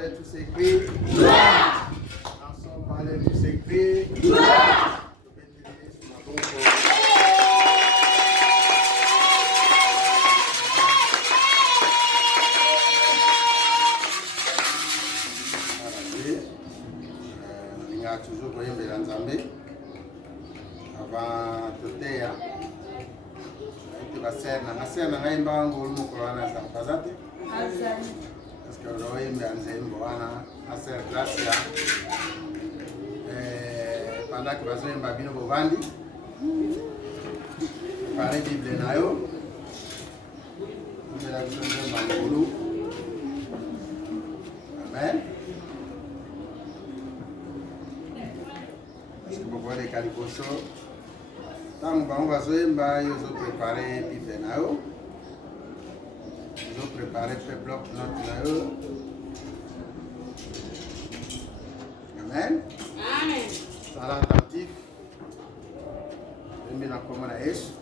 parler tous ces cris. Gloire. Ensemble parler tous ces cris. Gloire. Toujours koyembela nzambe avant toteya ete basere na ngai mba wangu olu mokolo wana baza te parce que oyembela nzembo wana asere Gracia pendant que bazoyemba bino bovandi prepare bible na yo ombela biso nzembo ya ngolu. Amen. Bobole kalikoso tangu bango bazoyemba yo ozoprepare bible na yo ozoprepare pe bloc note na yo. Amen. Amen. Sala attentif embi na kombo na Yesu.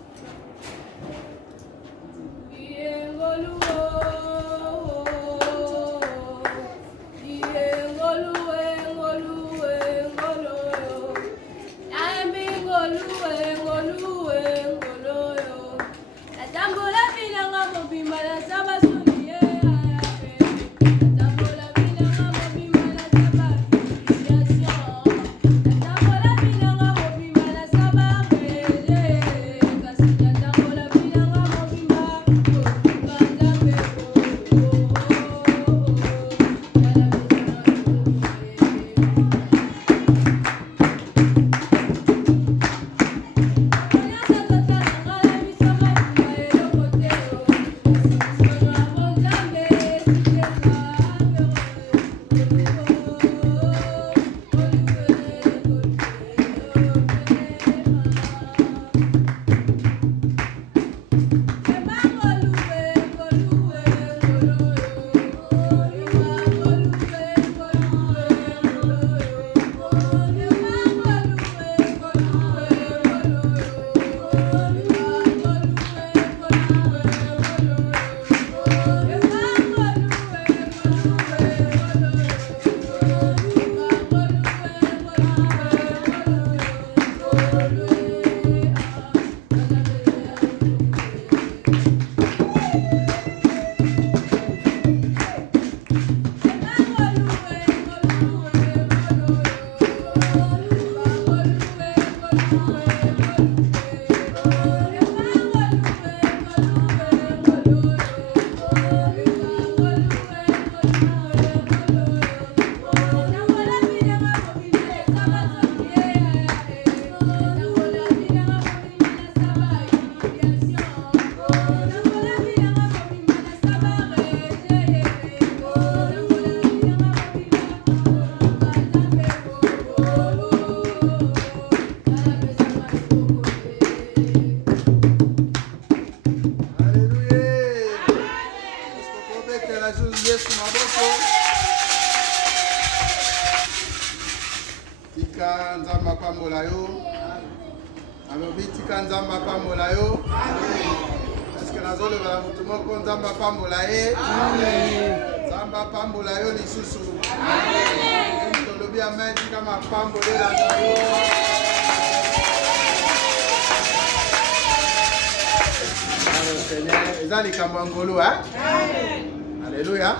Alléluia.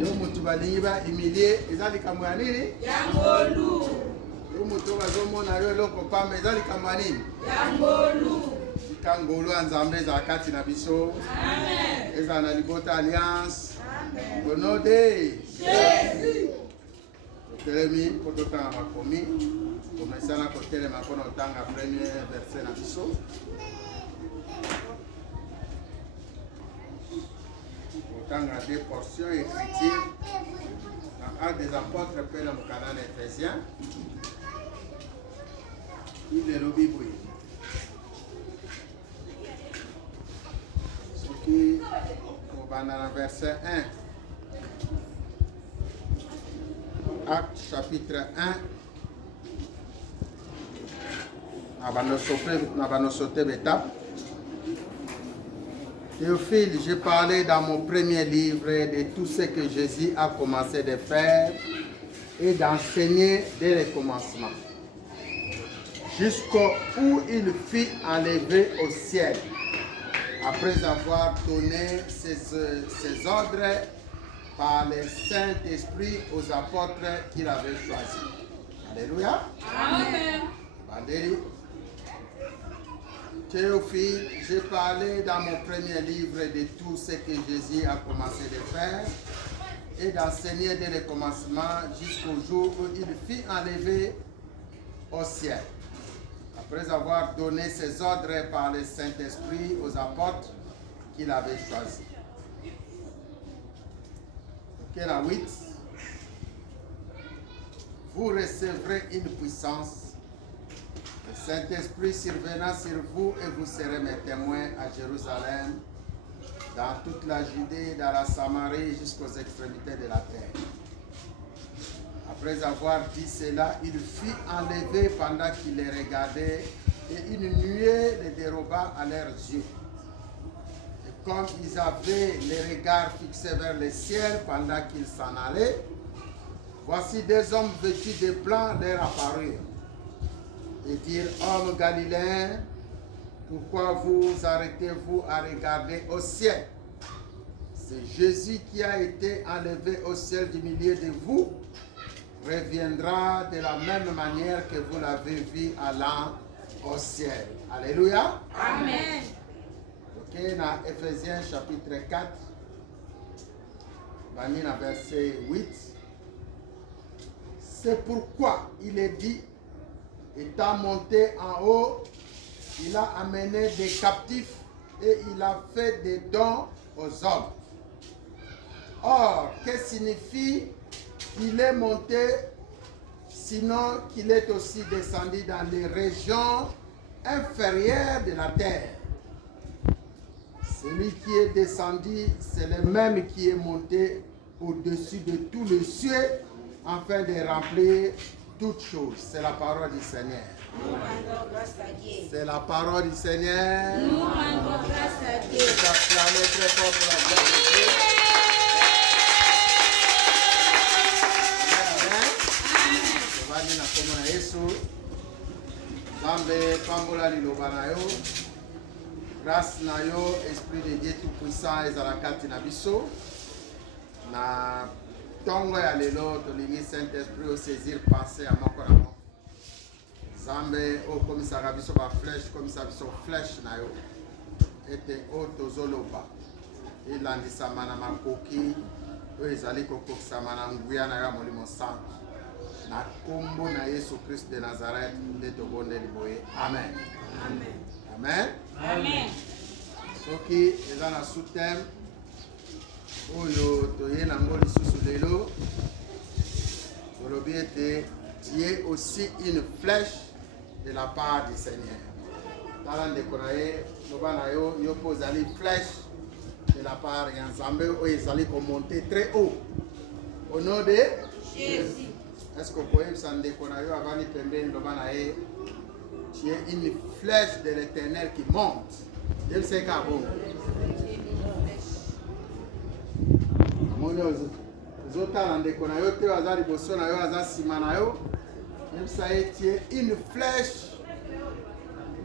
Yo mutu baliba imilie ezali kamwa nini? Yangolu. Yo mutu bazomona yo loko pamba ezali kamwa nini? Yangolu. Kangolu anzambe za kati na biso. Amen. Eza na libota alliance. Amen. Au nom de Jésus. Telemi potota makomi. Komesana kotelema kono tanga premier verset na biso. Dans des portions écritures dans Actes des Apôtres, Père Moukana Ephésiens, il est le Bible. Ce qui, dans le verset 1, Actes chapitre 1, nous allons sauter l'étape. Théophile, j'ai parlé dans mon premier livre de tout ce que Jésus a commencé de faire et d'enseigner dès le commencement, jusqu'où il fut enlevé au ciel, après avoir donné ses ordres par le Saint-Esprit aux apôtres qu'il avait choisis. Alléluia. Amen. Bandeli. Théophile, j'ai parlé dans mon premier livre de tout ce que Jésus a commencé de faire et d'enseigner dès le commencement jusqu'au jour où il fut enlevé au ciel, après avoir donné ses ordres par le Saint-Esprit aux apôtres qu'il avait choisis. Ok, la 8. Vous recevrez une puissance. Le Saint-Esprit surviendra sur vous et vous serez mes témoins à Jérusalem, dans toute la Judée, dans la Samarie, jusqu'aux extrémités de la terre. Après avoir dit cela, il fut enlevé pendant qu'il les regardait et une nuée les déroba à leurs yeux. Et comme ils avaient les regards fixés vers le ciel pendant qu'ils s'en allaient, voici deux hommes vêtus de blanc leur apparurent et dirent: Hommes galiléens, pourquoi vous arrêtez-vous à regarder au ciel? C'est Jésus qui a été enlevé au ciel du milieu de vous, reviendra de la même manière que vous l'avez vu allant au ciel. Alléluia. Amen. Ok, dans Ephésiens chapitre 4, dans verset 8, c'est pourquoi il est dit: étant monté en haut, il a amené des captifs et il a fait des dons aux hommes. Or, que signifie qu'il est monté, sinon qu'il est aussi descendu dans les régions inférieures de la terre? Celui qui est descendu, c'est le même qui est monté au-dessus de tous les cieux, afin de remplir toutes choses. C'est la parole du Seigneur. Nous rendons grâce à Dieu. C'est la parole du Seigneur. Nous rendons grâce à Dieu. Acclamez très fort pour la gloire de Dieu. Amen. Tobani na kombo na Yesu. Nzambe pambola liloba na yo. Grâce na yo, Esprit de Dieu tout-puissant ezalaka na biso. Na tongo ya lelo tolingi Saint-Esprit osaisir pensée à moko na moko. Zambe okomisaka biso ba flèche, komisa biso flèche na yo. Ete o tozoloba elandisama na makoki oyo ezali kokokisama na nguya na yo ya Molimo Santo. Na kombo na Yesu Christ de Nazareth nde tobondeli boye. Amen. Amen. Amen. Amen. Soki eza na sous-thème oyo toye nango lisusu lelo, tolobi ete tu es aussi une flèche de la part du Seigneur. Tala ndeko na ye loba na yo yo mpo ozali flèche de la part ya Nzambe oyo ezali komonte très haut au nom de Jésus. Est-ce que okoyebisa ndeko na yo avandi pembeni loba na ye tu es une flèche de l'Éternel qui monte? Yebiseka bongo. Amoni ozotala ndeko na yo te aza liboso na yo aza nsima na yo, yebisa ye tu es une flèche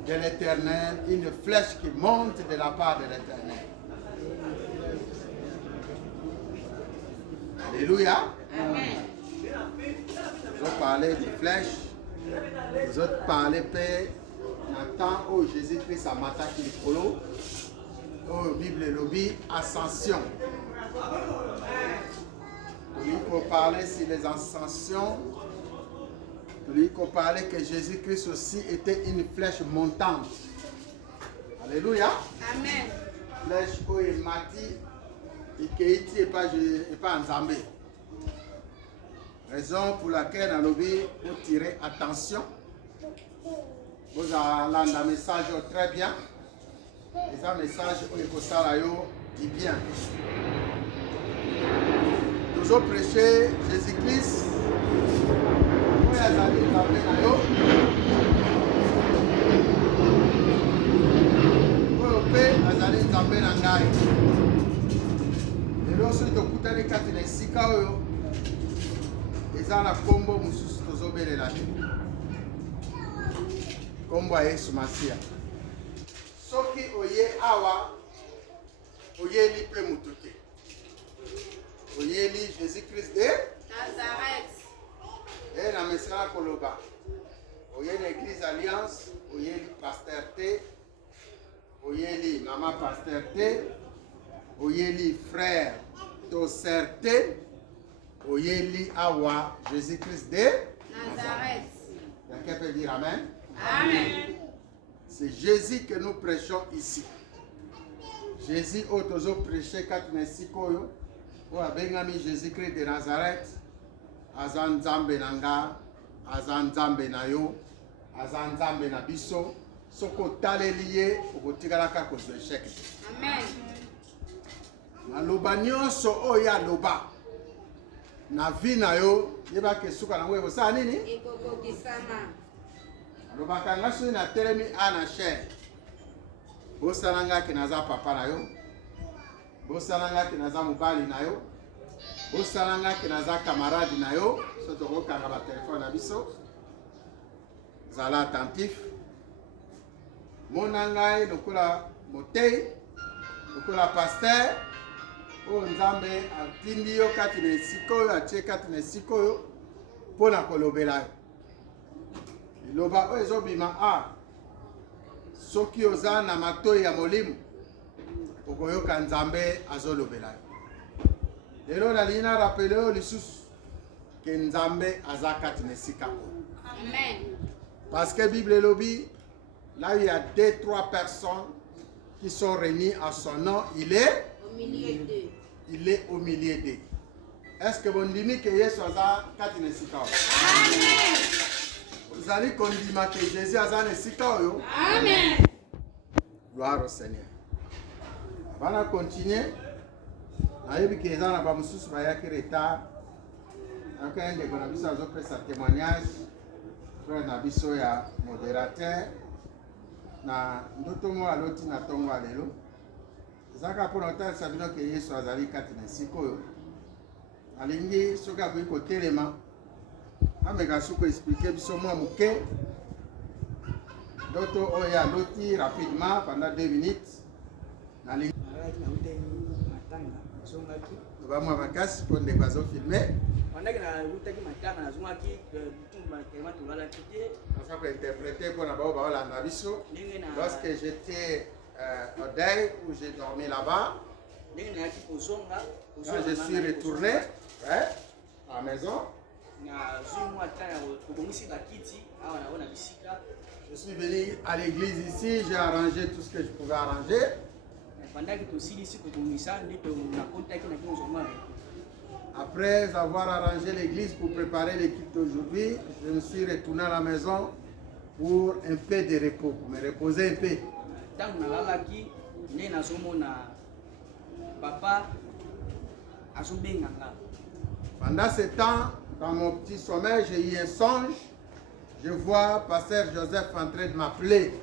de l'Éternel, une flèche qui monte de la part de l'Éternel. Alléluia. Amen. Vous parlez de flèche, vous autres parlez paix. Dans le temps où Jésus-Christ a massacré le polo, où la Bible lobby ascension. Il faut parler sur les ascensions. Il faut parler que Jésus-Christ aussi était une flèche montante. Alléluia. Amen. Flèche où il m'a dit et qu'il n'est pas en Zambé. Raison pour laquelle dans le lobby, pour tirer attention. Vous avez un message très bien. Et un message où il faut ça dit bien. Nous avons prêché Jésus-Christ. Nous avons nzambe na ngai. Lelo soki tokutani kati na esika oyo eza na kombo mosusu tozobelela te. Kombo ya Yesu Masiya. Soki oye awa oyeli mpe mutu te. Oyeli Jésus-Christ de Nazareth. Na mesala koloba. Oyeli Église Alliance, oyeli pasteur te. Oyeli maman pasteur te. Oyeli frère to sœur te. Oyeli awa Jésus-Christ de Nazareth. Quelqu'un peut dire amen? Amen. C'est Jésus que nous prêchons ici. Jésus otozo prêché katine sikoyo. O abengami Jésus-Christ de Nazareth. Azan nzambe nanga, azan nzambe na yo, azan nzambe na biso. Soko taleliye okotikalaka kozwa échec. Amen. Maloba nyonso oyo aloba na vi na yo yeba ke suka nango ekosala nini? Ekokokisama. Alobaka nga soki na telemi ana chair. Bosala nga ke naza papa na yo. Bosala nga ke naza mobali na yo. Bosala nga ke naza camarade na yo. So tokokanga ba telefone na biso. Zala attentif. Mona ngai lokola motei, lokola pasteur. O nzambe atindi yo kati na esika oyo, atie kati na esika oyo mpona kolobela yo. Loba oyo ezobima soki oza na matoi ya molimo okoyoka nzambe azolobela yo. Lelo nalingi na rapele oyo lisusu ke nzambe aza kati na esika oyo. Amen. Parce que Bible elobi là il y a 2-3 personnes qui sont réunies en son nom, il est au milieu d'eux. Il est au milieu d'eux. Est-ce que vous dites que Yesu aza kati na esika oyo? Amen. Vous allez condimenter que Jésus a zane sika oyo. Amen. Gloire au Seigneur. On va continuer. Nayebi ke eza na ba mususu bayaki retard. Aka ndeko na biso azopesa témoignage. Frère na biso ya modérateur. Na ndoto mo aloti na tongo lelo. Ezaka mpona otalisa bino ke Yesu azali kati na sika oyo. Alingi soki akoki kotelema ameka suko expliquer biso mwa muke ndoto oyo aloti rapidement pendant 2 minutes nalingi bamwa makasi mpo ndeko azofilme aza kointerprete mpona bao baolanda biso. Lorsque j'étais au deuil où j'ai dormi là-bas, quand je suis retourné à la maison, je suis venu à l'église ici, j'ai arrangé tout ce que je pouvais arranger. Après avoir arrangé l'église pour préparer l'équipe d'aujourd'hui, je me suis retourné à la maison pour un peu de repos, pour me reposer un peu. Pendant ce temps, dans mon petit sommeil, j'ai eu un songe. Je vois Pasteur Joseph en train de m'appeler.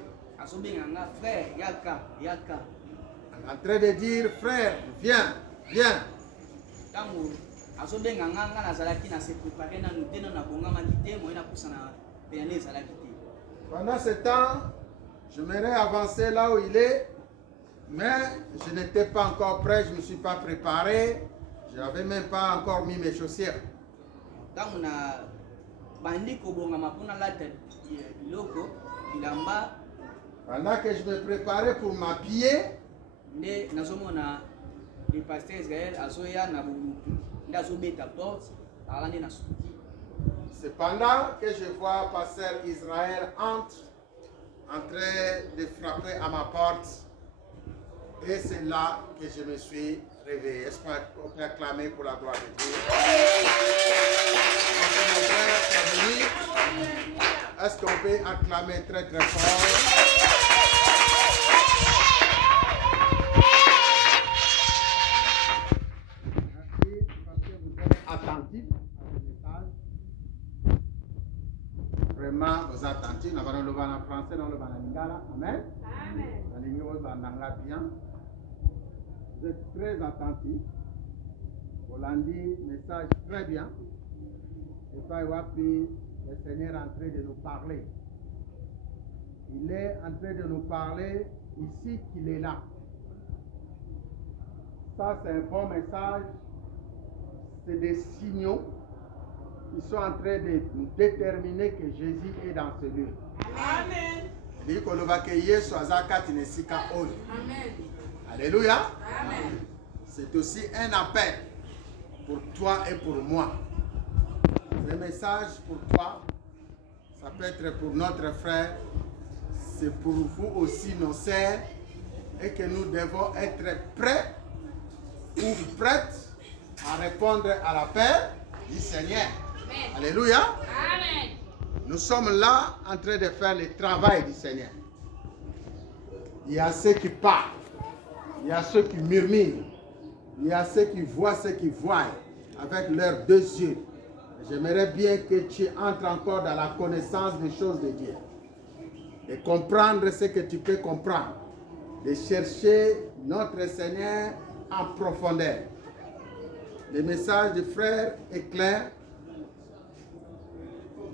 En train de dire, frère, viens, viens. Pendant ce temps, j'aimerais avancer là où il est, mais je n'étais pas encore prêt, je ne me suis pas préparé, je n'avais même pas encore mis mes chaussures. Pendant que je me préparais pour m'habiller, c'est pendant que je vois Pasteur Israël entre en train de frapper à ma porte. Et c'est là que je me suis réveillé. Est-ce qu'on peut acclamer pour la gloire de Dieu? Est-ce qu'on peut acclamer très très fort? Merci parce que vous êtes attentifs à ce message. Vraiment, vous êtes attentifs. Nous allons le voir en français, nous allons le voir en lingala. Amen. Amen. Bien. Vous êtes très attentifs. Rolandi, message très bien. Et pas le Seigneur est en train de nous parler. Il est en train de nous parler ici qu'il est là. Ça, c'est un bon message. C'est des signaux qui sont en train de nous déterminer que Jésus est dans ce lieu. Amen. Amen. Alléluia. Amen. C'est aussi un appel pour toi et pour moi. Ce message pour toi, ça peut être pour notre frère, c'est pour vous aussi, nos sœurs, et que nous devons être prêts ou prêtes à répondre à l'appel du Seigneur. Amen. Alléluia. Amen. Nous sommes là en train de faire le travail du Seigneur. Il y a ceux qui parlent, il y a ceux qui murmurent, il y a ceux qui voient ce qu'ils voient avec leurs deux yeux. J'aimerais bien que tu entres encore dans la connaissance des choses de Dieu. De comprendre ce que tu peux comprendre. De chercher notre Seigneur en profondeur. Le message du frère est clair.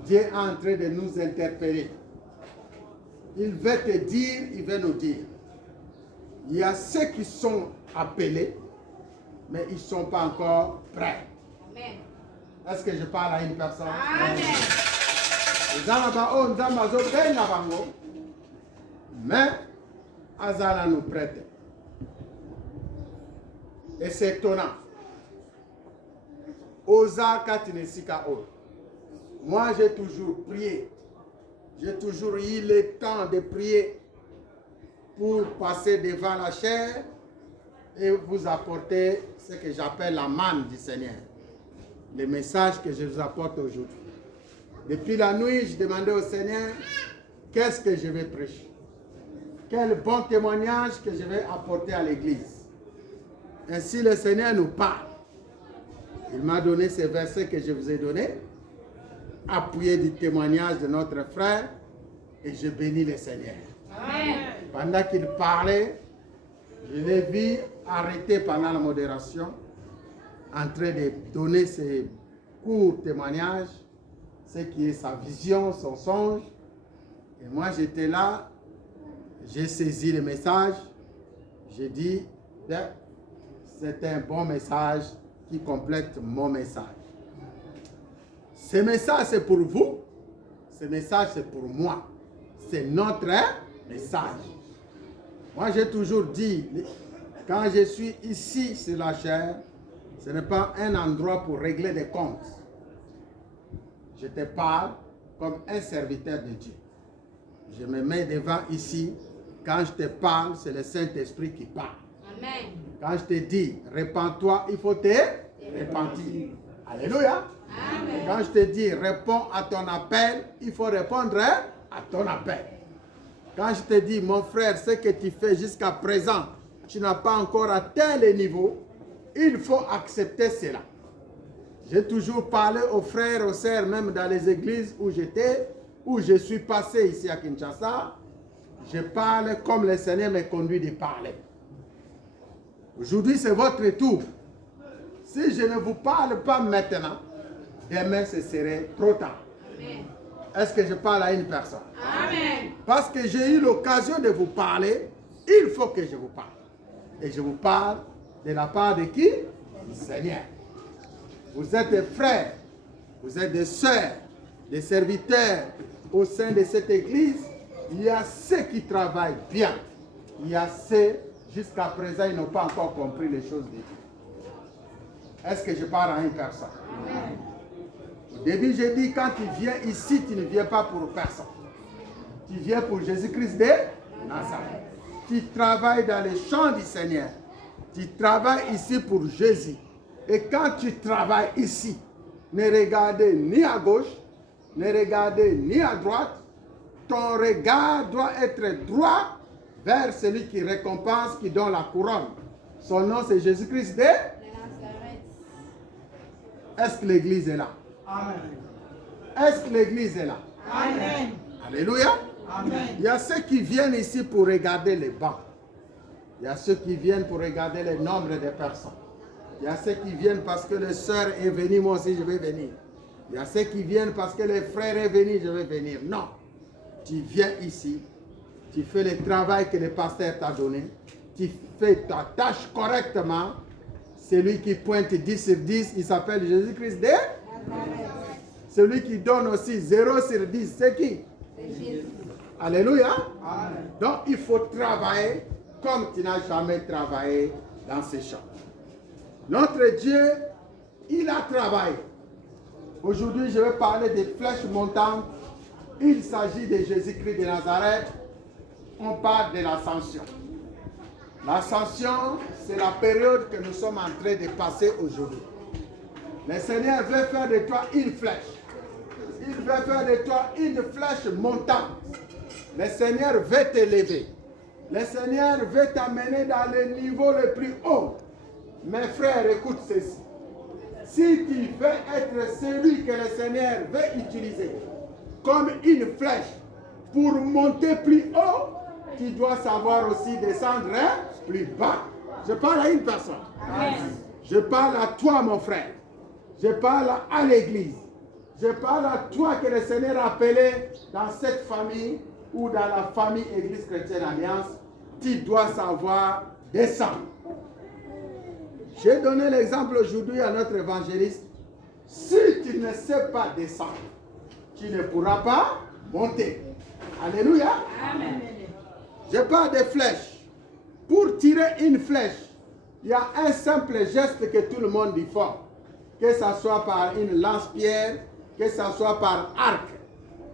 Dieu est en train de nous interpeller. Il veut te dire, il veut nous dire. Il y a ceux qui sont appelés, mais ils ne sont pas encore prêts. Amen. Est-ce que je parle à une personne? Amen. Mais Azala nous prête. Et c'est étonnant. Moi, j'ai toujours prié. J'ai toujours eu le temps de prier pour passer devant la chair et vous apporter ce que j'appelle la manne du Seigneur. Le message que je vous apporte aujourd'hui. Depuis la nuit, je demandais au Seigneur, qu'est-ce que je vais prêcher? Quel bon témoignage que je vais apporter à l'église. Ainsi, le Seigneur nous parle. Il m'a donné ces versets que je vous ai donnés, appuyé du témoignage de notre frère, et je bénis le Seigneur. Amen. Pendant qu'il parlait, je l'ai vu arrêter pendant la modération, en train de donner ses courts témoignages, ce qui est sa vision, son songe. Et moi, j'étais là, j'ai saisi le message, j'ai dit, c'est un bon message qui complète mon message. Ce message, c'est pour vous, ce message, c'est pour moi. C'est notre message. Moi, j'ai toujours dit, quand je suis ici sur la chair, ce n'est pas un endroit pour régler des comptes. Je te parle comme un serviteur de Dieu. Je me mets devant ici. Quand je te parle, c'est le Saint-Esprit qui parle. Amen. Quand je te dis, répands-toi, il faut te repentir. Alléluia. Amen. Quand je te dis, réponds à ton appel, il faut répondre à ton appel. Quand je te dis, mon frère, ce que tu fais jusqu'à présent, tu n'as pas encore atteint le niveau, il faut accepter cela. J'ai toujours parlé aux frères, aux sœurs, même dans les églises où j'étais, où je suis passé ici à Kinshasa. Je parle comme le Seigneur me conduit de parler. Aujourd'hui, c'est votre tour. Si je ne vous parle pas maintenant, demain, ce serait trop tard. Amen. Est-ce que je parle à une personne? Amen. Parce que j'ai eu l'occasion de vous parler, il faut que je vous parle. Et je vous parle de la part de qui? Du Seigneur. Vous êtes des frères, vous êtes des sœurs, des serviteurs au sein de cette église. Il y a ceux qui travaillent bien. Il y a ceux, jusqu'à présent, ils n'ont pas encore compris les choses de Dieu. Est-ce que je parle à une personne? Amen. Au début, j'ai dit, quand tu viens ici, tu ne viens pas pour personne. Tu viens pour Jésus-Christ de Nazareth. Tu travailles dans les champs du Seigneur. Tu travailles ici pour Jésus. Et quand tu travailles ici, ne regardez ni à gauche, ne regardez ni à droite. Ton regard doit être droit vers celui qui récompense, qui donne la couronne. Son nom, c'est Jésus-Christ de Nazareth. Est-ce que l'église est là? Amen. Est-ce que l'église est là? Amen. Alléluia. Amen. Il y a ceux qui viennent ici pour regarder les bancs. Il y a ceux qui viennent pour regarder le nombre de personnes. Il y a ceux qui viennent parce que le sœur est venu, moi aussi je vais venir. Il y a ceux qui viennent parce que le frère est venu, je vais venir. Non. Tu viens ici, tu fais le travail que le pasteur t'a donné, tu fais ta tâche correctement. Celui qui pointe 10 sur 10, il s'appelle Jésus-Christ de Nazareth. Celui qui donne aussi 0 sur 10, c'est qui? C'est Jésus. Alléluia. Amen. Donc il faut travailler comme tu n'as jamais travaillé dans ces champs. Notre Dieu, il a travaillé. Aujourd'hui, je vais parler des flèches montantes. Il s'agit de Jésus-Christ de Nazareth. On parle de l'ascension. L'ascension, c'est la période que nous sommes en train de passer aujourd'hui. Le Seigneur veut faire de toi une flèche. Il veut faire de toi une flèche montante. Le Seigneur veut t'élever. Le Seigneur veut t'amener dans le niveau le plus haut. Mes frères, écoute ceci. Si tu veux être celui que le Seigneur veut utiliser comme une flèche pour monter plus haut, tu dois savoir aussi descendre plus bas. Je parle à une personne. Amen. Je parle à toi, mon frère. Je parle à l'église. Je parle à toi que le Seigneur a appelé dans cette famille ou dans la famille Église Chrétienne Alliance. Tu dois savoir descendre. J'ai donné l'exemple aujourd'hui à notre évangéliste. Si tu ne sais pas descendre, tu ne pourras pas monter. Alléluia. Amen. Je parle de flèches. Pour tirer une flèche, il y a un simple geste que tout le monde dit fort. Que ce soit par une lance-pierre, que ce soit par arc.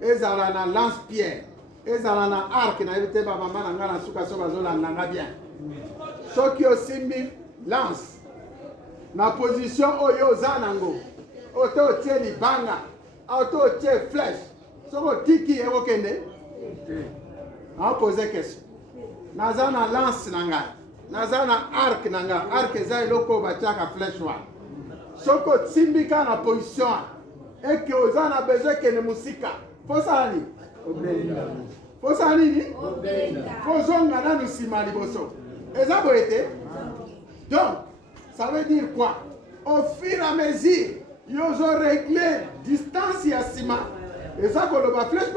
Et ça a une lance-pierre. Et ça a un arc. Bien. Ceux qui aussi mis lance. Na position oyo zanango. Auto tie libanga. Auto tie flèche. Soko tiki evokende. On pose question. Naza na lance nanga. Naza na arc nanga. Arc za iloko batiaka flèche wa. Soko timbika na position. Et que ozana besoin que ne musika. Faut ça ni. Faut ça ni. Faut zonga na nusima liboso. Eza boete. Donc ça veut dire quoi? Au fur et à mesure, ils ont réglé distance et sima. Et ça, quand on va flèche,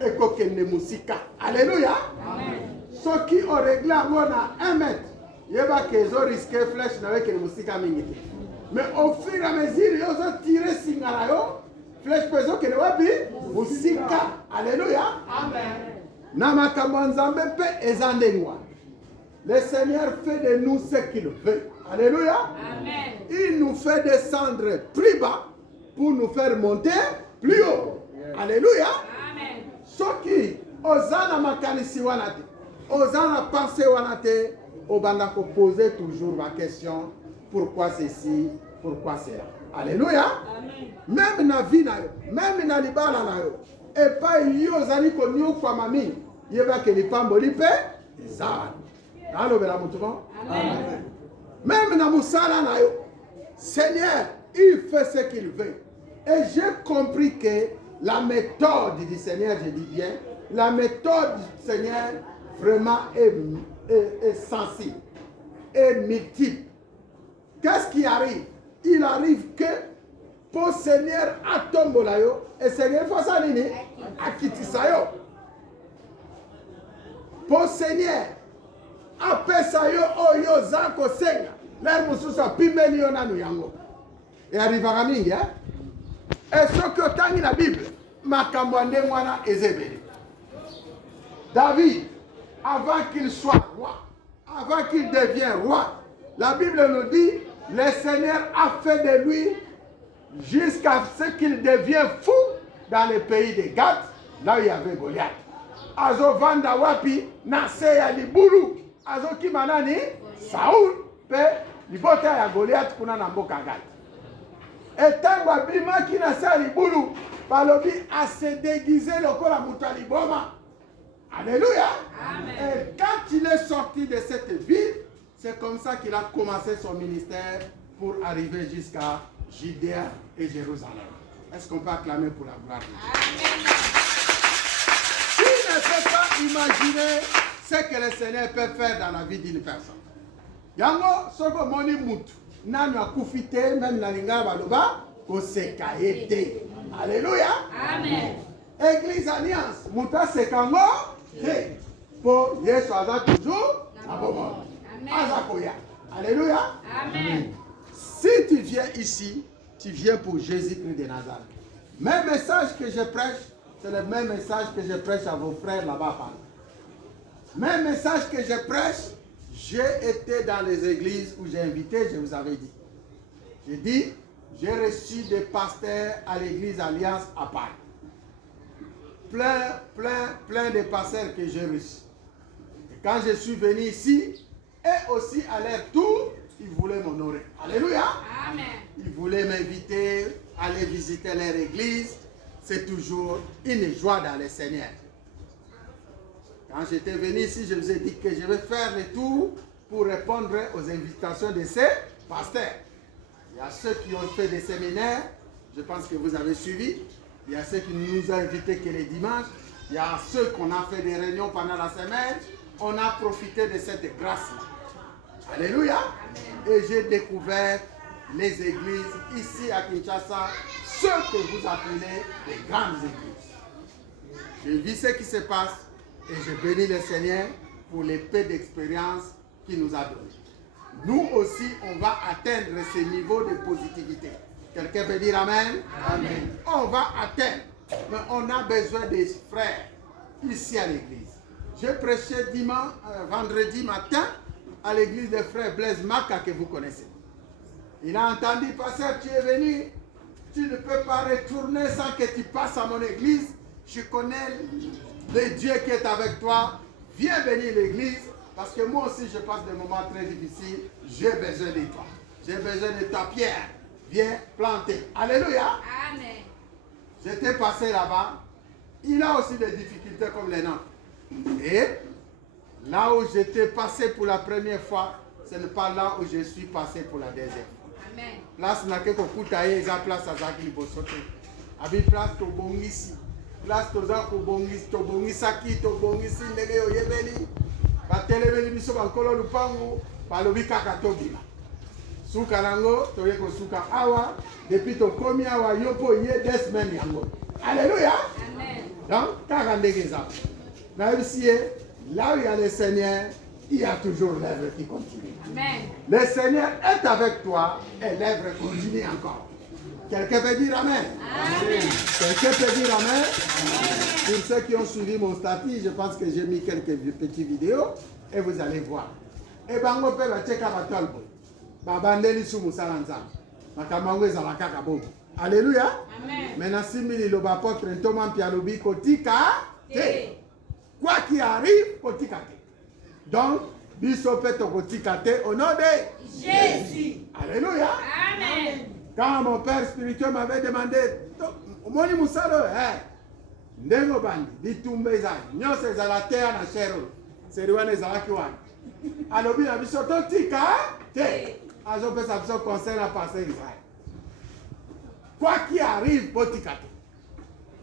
et qu'on musika. Alléluia. Ceux qui ont réglé à 1 mètre, ils ont risqué flèche avec une musika. Mais au fur et à mesure, ils ont tiré singalayo, flèche peso que ne musika. Alléluia. Amen. Namakamwanzambe pe ezandengwa. Le Seigneur fait de nous ce qu'il veut. Alléluia. Amen. Il nous fait descendre plus bas pour nous faire monter plus haut. Yes. Alléluia. Amen. Ce qui, osana makanisi wanate, osana pensée wanate, obanda ko poser toujours ma question, pourquoi ceci, pourquoi cela. Alléluia. Amen. Même na vie na yo, même na libala na yo, et pas yo zali ko nyo kwa mami, yeba ke li pamboli pe ezana. Amen. Même dans Moussala, Seigneur, il fait ce qu'il veut. Et j'ai compris que la méthode du Seigneur, je dis bien, la méthode du Seigneur vraiment est sensible, est multiple. Qu'est-ce qui arrive? Il arrive que pour le Seigneur à Tombolayo, et Seigneur faut ça nini à Kitisayo. Pour le Seigneur apesa yo oyo zako senga l'air mususa pimeli yo nanu yango et arrivera mingi et ce que tangi la Bible makambo ande mwana ezebeli. David, avant qu'il soit roi, avant qu'il devienne roi, la Bible nous dit le Seigneur a fait de lui jusqu'à ce qu'il devienne fou dans le pays de Gath, là où il y avait Goliath. Azo vanda wapi na seya libulu. Azoki manani Saul pe libota ya Goliath kuna na mboka Gath. Etango abima ki na sa libulu balobi a se déguiser lokola mutu liboma. Alléluia. Amen. Et quand il est sorti de cette ville, c'est comme ça qu'il a commencé son ministère pour arriver jusqu'à Judée et Jérusalem. Est-ce qu'on peut acclamer pour la gloire de Dieu? Tu ne peux pas imaginer ce que le Seigneur peut faire dans la vie d'une personne. Yango, soko moni mutu, nanu akufite, même na linga baloba, koseka ete. Alléluia. Amen. Église Alliance, muta sekango, te. Pour Yesu aza toujours, abomo. Azakoya. Alléluia. Amen. Si tu viens ici, tu viens pour Jésus-Christ de Nazareth. Même message que je prêche, c'est le même message que je prêche à vos frères là-bas. Même message que je prêche, j'ai été dans les églises où j'ai invité, je vous avais dit. J'ai dit, j'ai reçu des pasteurs à l'église Alliance à Paris. Plein de pasteurs que j'ai reçus. Et quand je suis venu ici, et aussi à leur tour, ils voulaient m'honorer. Alléluia. Amen. Ils voulaient m'inviter à aller visiter leur église. C'est toujours une joie dans le Seigneur. Quand j'étais venu ici, je vous ai dit que je vais faire le tour pour répondre aux invitations de ces pasteurs. Il y a ceux qui ont fait des séminaires, je pense que vous avez suivi. Il y a ceux qui nous ont invités que les dimanches. Il y a ceux qu'on a fait des réunions pendant la semaine. On a profité de cette grâce-là. Alléluia. Amen. Et j'ai découvert les églises ici à Kinshasa, ce que vous appelez les grandes églises. J'ai vu ce qui se passe et je bénis le Seigneur pour les peu d'expérience qu'il nous a donné. Nous aussi, on va atteindre ce niveau de positivité. Quelqu'un peut dire Amen? Amen. On va atteindre, mais on a besoin des frères ici à l'église. J'ai prêché vendredi matin à l'église des frères Blaise Maka que vous connaissez. Il a entendu, pasteur, tu es venu, tu ne peux pas retourner sans que tu passes à mon église. Je connais le Dieu qui est avec toi. Viens bénir l'église, parce que moi aussi je passe des moments très difficiles. J'ai besoin de toi. J'ai besoin de ta pierre. Viens planter. Alléluia. Amen. J'étais passé là-bas. Il a aussi des difficultés comme les nôtres. Et là où j'étais passé pour la première fois, ce n'est pas là où je suis passé pour la deuxième fois. Amen. Place n'a que kokutaye eza place azaki libosote. Abi place to bongisi. Place to za ko bongisi to bongisaki to bongisi ndenge yo yebeli. Ba telebeli biso ba nkolo lupangu ba lobi kaka to bima. Suka nango to yeko suka awa depuis to komi awa yopo ye 2 semaines yango. Alléluia. Amen. Donc kaka ndenge za. Na bisie là où il y a le Seigneur, il y a toujours l'œuvre qui continue. Amen. Le Seigneur est avec toi et l'œuvre continue encore. Quelqu'un peut dire Amen? Amen. Quelqu'un peut dire Amen? Amen? Pour ceux qui ont suivi mon statut, je pense que j'ai mis quelques petites vidéos et vous allez voir. Et bango pe ba cheka batolbo. Ba bandeli su musalanza. Makamango ezala kaka bobo. Alléluia. Amen. Maintenant simili lo ba apôtre Thomas Pialobi kotika te. Quoi qu'il arrive, kotika te. Donc, biso pe to kotika te au nom de Jésus. Alléluia. Amen. Quand mon père spirituel m'avait demandé, Moni Moussalo, Ndengo Bandi, Bitumbe Zay, Nyos Ezalatea na Shero, Seriwane Zalakiwan. Alobi na biso to tika te. Azo pe sa biso conseil na passer Israël. Quoi qu'il arrive, kotika te.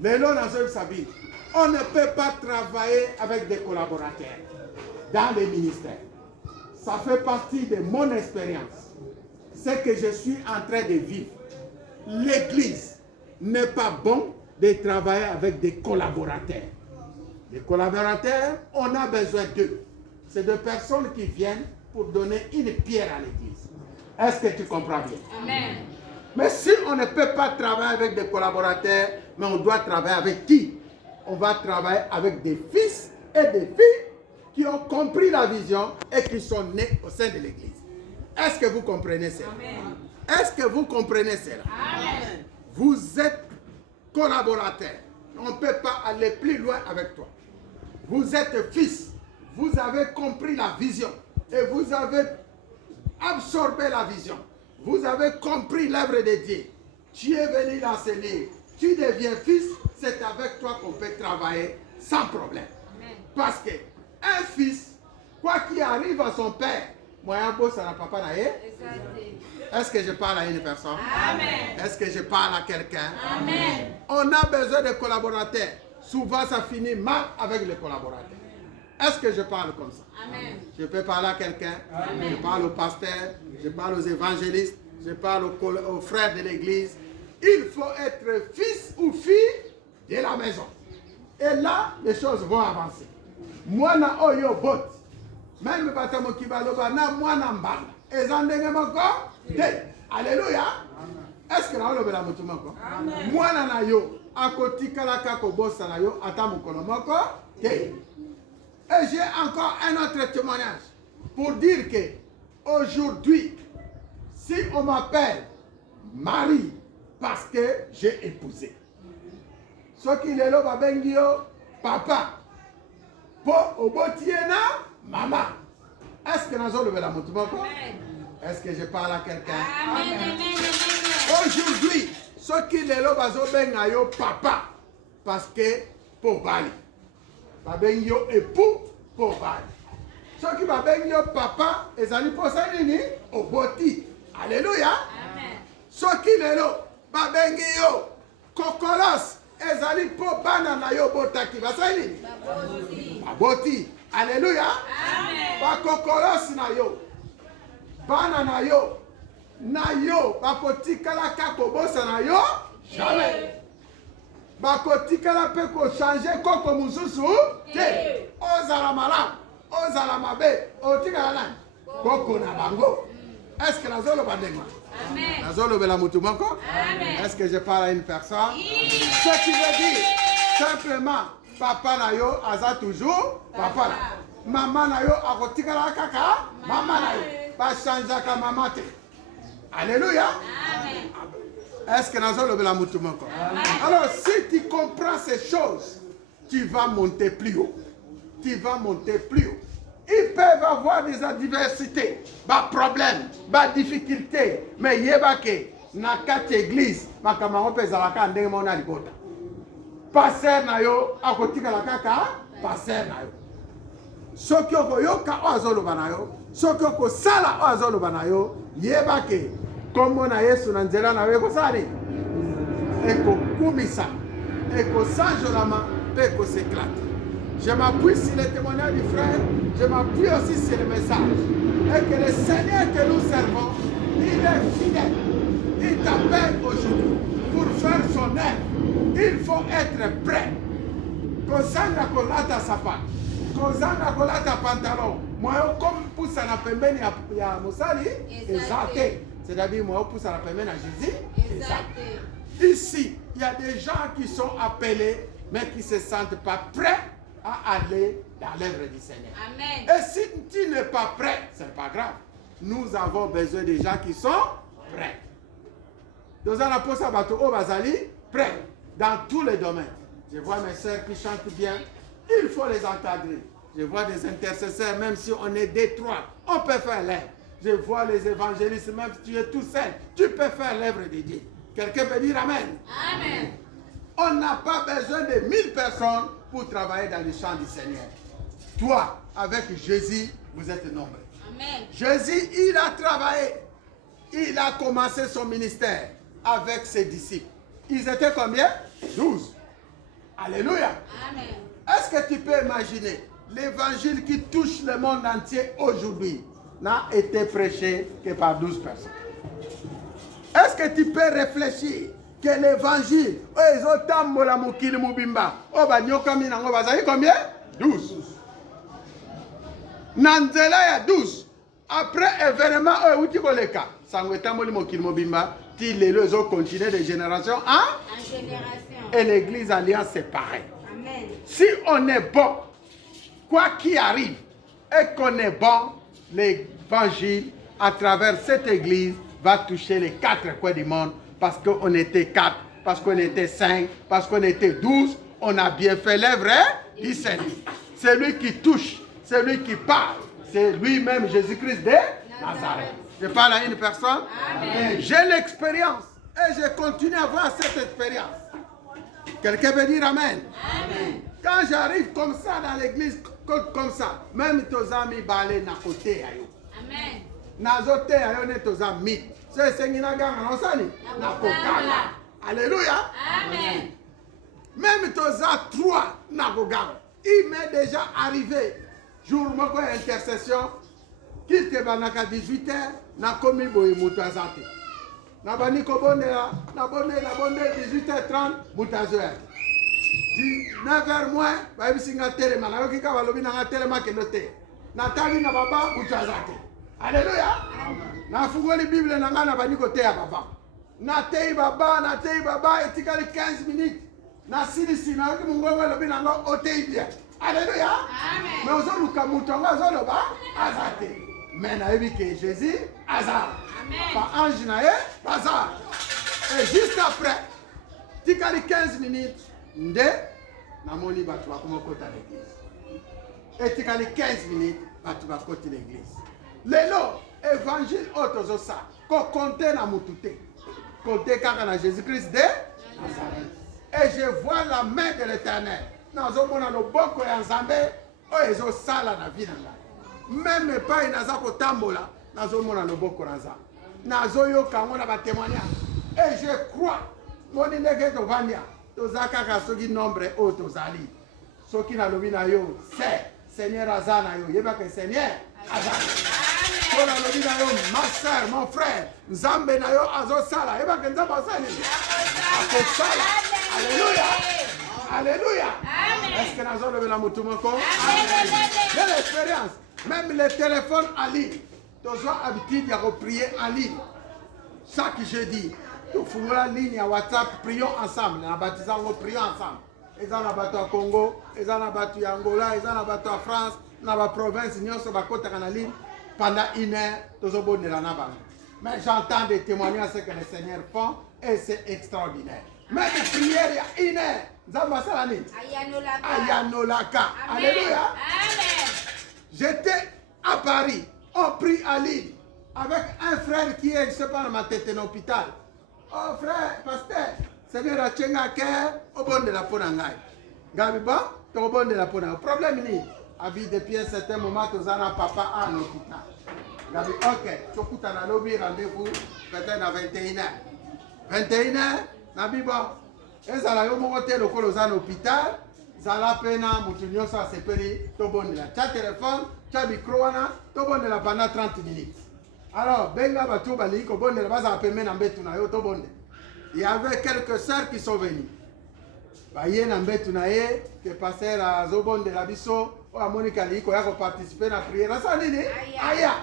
Lelo na zo sabi. On ne peut pas travailler avec des collaborateurs dans les ministères. Ça fait partie de mon expérience. Ce que je suis en train de vivre. L'Église n'est pas bon de travailler avec des collaborateurs. Les collaborateurs, on a besoin d'eux. C'est des personnes qui viennent pour donner une pierre à l'Église. Est-ce que tu comprends bien? Amen. Mais si on ne peut pas travailler avec des collaborateurs, mais on doit travailler avec qui? On va travailler avec des fils et des filles qui ont compris la vision et qui sont nés au sein de l'Église. Est-ce que vous comprenez cela? Amen. Est-ce que vous comprenez cela? Amen. Vous êtes collaborateur. On ne peut pas aller plus loin avec toi. Vous êtes fils. Vous avez compris la vision et vous avez absorbé la vision. Vous avez compris l'œuvre de Dieu. Tu es venu l'enseigner. Tu deviens fils. C'est avec toi qu'on peut travailler sans problème. Amen. Parce que un fils, quoi qu'il arrive à son père, moyen boss à la papa naïe. Est-ce que je parle à une personne? Amen. Est-ce que je parle à quelqu'un? Amen. On a besoin de collaborateurs. Souvent, ça finit mal avec les collaborateurs. Est-ce que je parle comme ça? Amen. Je peux parler à quelqu'un. Je parle au pasteur, je parle aux évangélistes, je parle aux frères de l'église. Il faut être fils ou fille de la maison. Et là, les choses vont avancer. Moi, na oyo bot. Même batamo kibaloba na moi na mbala. Ezandenge moko. Alléluia. Est-ce que na olobe la mutu moko? Moi na yo akotikala kako bossa na yo atamu kolomoko. Et j'ai encore un autre témoignage pour dire que aujourd'hui, si on m'appelle Marie parce que j'ai épousé, ce qui est là, babengio, papa, pour obotiena, maman. Est-ce que nous avons la motumoko? Est-ce que je parle à quelqu'un? Aujourd'hui, ce qui est là, babengio, papa, parce que pour Bali. Babengio époux pour Bali. Ce qui babengio papa, et ça n'est pas ça, oboti. Alléluia. Ce qui est là, babengio, kokolos. Ezali po bana na yo botaki basali baboti. Alléluia. Bakokolos na yo bana na yo bakotikala kako bosa na yo jamais. Bakotikala pe ko changer koko mususu te. Ozala malamu ozala mabe otikala nani koko na bango. Est-ce que nazolo bandengwa? Est-ce que je parle à une personne? Ce qui veut dire simplement papa na yo aza toujours papa na. Maman na yo akotikala kaka maman na yo. Pas changer ka maman te. Alléluia. Est-ce que nazolo bela mutumoko? Alors si tu comprends ces choses, tu vas monter plus haut. Tu vas monter plus haut. Ils peuvent avoir des adversités, des problèmes, des difficultés, mais yebake na kati église makambo pezalaka ndenge mona libota. Pasteur na yo akotika la kaka pasteur na yo. Soki okoyoka azoloba na yo, soki okosala azoloba na yo, yebake kombo na Yesu na nzela na yo kosali. Eko kumisa, eko sanjolama, eko s'éclate. Je m'appuie sur le témoignage du frère, je m'appuie aussi sur le message. Et que le Seigneur que nous servons, il est fidèle. Il t'appelle aujourd'hui pour faire son œuvre. Il faut être prêt. Kozanga kolata sapat, kozanga kolata pantalon. Moi, comme pousse à la pembeni à Moussali, exacté. C'est-à-dire, moi, pousse à la pembeni à Jésus, exacté. Ici, il y a des gens qui sont appelés, mais qui ne se sentent pas prêts à aller dans l'œuvre du Seigneur. Amen. Et si tu n'es pas prêt, ce n'est pas grave. Nous avons besoin des gens qui sont prêts. Nous allons poser à bateau au Bazali, prêts dans tous les domaines. Je vois mes sœurs qui chantent bien, il faut les encadrer. Je vois des intercesseurs, même si on est détroit, on peut faire l'œuvre. Je vois les évangélistes, même si tu es tout seul, tu peux faire l'œuvre de Dieu. Quelqu'un peut dire Amen. Amen. On n'a pas besoin de 1000 personnes pour travailler dans le champ du Seigneur. Toi, avec Jésus, vous êtes nombreux. Amen. Jésus, il a travaillé. Il a commencé son ministère avec ses disciples. Ils étaient combien? 12. Alléluia. Amen. Est-ce que tu peux imaginer l'évangile qui touche le monde entier aujourd'hui n'a été prêché que par 12 personnes? Est-ce que tu peux réfléchir que l'évangile, ils ont tambola mokili mubimba, combien? 12. Nanzela ya 12. Après événement, ils ont continué de génération en génération. Et l'église alliance c'est pareil. Amen. Si on est bon, quoi qu'il arrive, et qu'on est bon, l'évangile à travers cette église va toucher les 4 coins du monde. Parce qu'on était 4, parce qu'on était 5, parce qu'on était 12, on a bien fait l'œuvre du Seigneur. C'est lui qui touche, c'est lui qui parle, c'est lui-même Jésus-Christ de Nazareth. Je parle à une personne, j'ai l'expérience et je continue à avoir cette expérience. Quelqu'un peut dire Amen. Amen. Quand j'arrive comme ça dans l'église, comme ça, même tes amis balent na côté. Amen. Nazote ayo ne tes amis. Alléluia. Amen. Même Toza 3 Nagogan. Il m'est déjà arrivé jour moko ya intercession kite banaka 18h nakomi boye moto azate na bani kobondela na bonde 18h30 moto azoya 19h moins bayebisinga telema nayoki kaka balobi nanga telema kendo te natali na baba moto azate. Alléluia. Nafungoli Bible na nga na bani koteya baba natei baba etikali 15 minutes na silisi nayoki mongongo elobi nanga otei bien. Alléluia. Mais ozoluka moto anga azoloba azate. Mais nayebi que Jésus azar. Pas ange naye bazar. Et juste après tikali 15 minutes nde namoni batu bakoma kota l'église. Et tikali 15 minutes batu bakoti l'église. Lelo évangile otozosa ko compter na mutute. Compter kaka na Jésus-Christ de Nazareth. Et je vois la main de l'Éternel. Nazomona loboko ya Nzambe oyo ezosala na vie na ngai. Même epai naza kotambola nazomona loboko na Nzambe. Nazoyoka ngo na batémoignage. Et je crois moni ndenge tovania toza kaka soki nombre oyo tozali. Soki nalobi na yo Seigneur aza na yo yeba ke Seigneur aza. Amen. Nalobi na yo ma sœur, mon frère, Nzambe na yo azosala yeba ke Nzambe azali. Akosala. Alléluia. Alléluia. Est-ce que nous avons la moutoumoko? J'ai l'expérience. Même les téléphones en ligne. Tu as l'habitude de prier en ligne. Chaque jeudi, tu fais la ligne à WhatsApp, prions ensemble. Nous baptisons, prions ensemble. Ils ont battu à Congo, ils ont battu à Angola, ils ont battu à France, dans la province, ils ont battu à ligne. Pendant une heure, tu as battu à la Mais j'entends des témoignages ce que les seigneurs font et c'est extraordinaire. Même les prières, il y a une heure. Ayanolaka. Alléluia. Amen. J'étais à Paris. On prie à Lille avec un frère qui est, je ne sais pas, dans ma tête, dans l'hôpital. Oh frère, pasteur, Seigneur a tchenga ke au bon de la ponangai. Gabi bon, tu au bon de la ponangai. Problème ni. Abi depuis un certain moment, tu as un papa à l'hôpital. Gabi, ok, tu as un lobby rendez-vous peut-être à 21h. 21h, Nabi bon. Et ça, yo moko te lokolo za l'hôpital, zala pena mutu nyonso asepeli tobondela. Tia téléphone, tia micro wana, tobondela pendant 30 minutes. Alors, benga batu bali ko bondela baza pembe na mbetu na yo tobondela. Il y avait quelques sœurs qui sont venues. Baye na mbetu na ye, que passer à zobondela biso, o amoni kali ko ya ko participer na prière. Ça nini? Aya.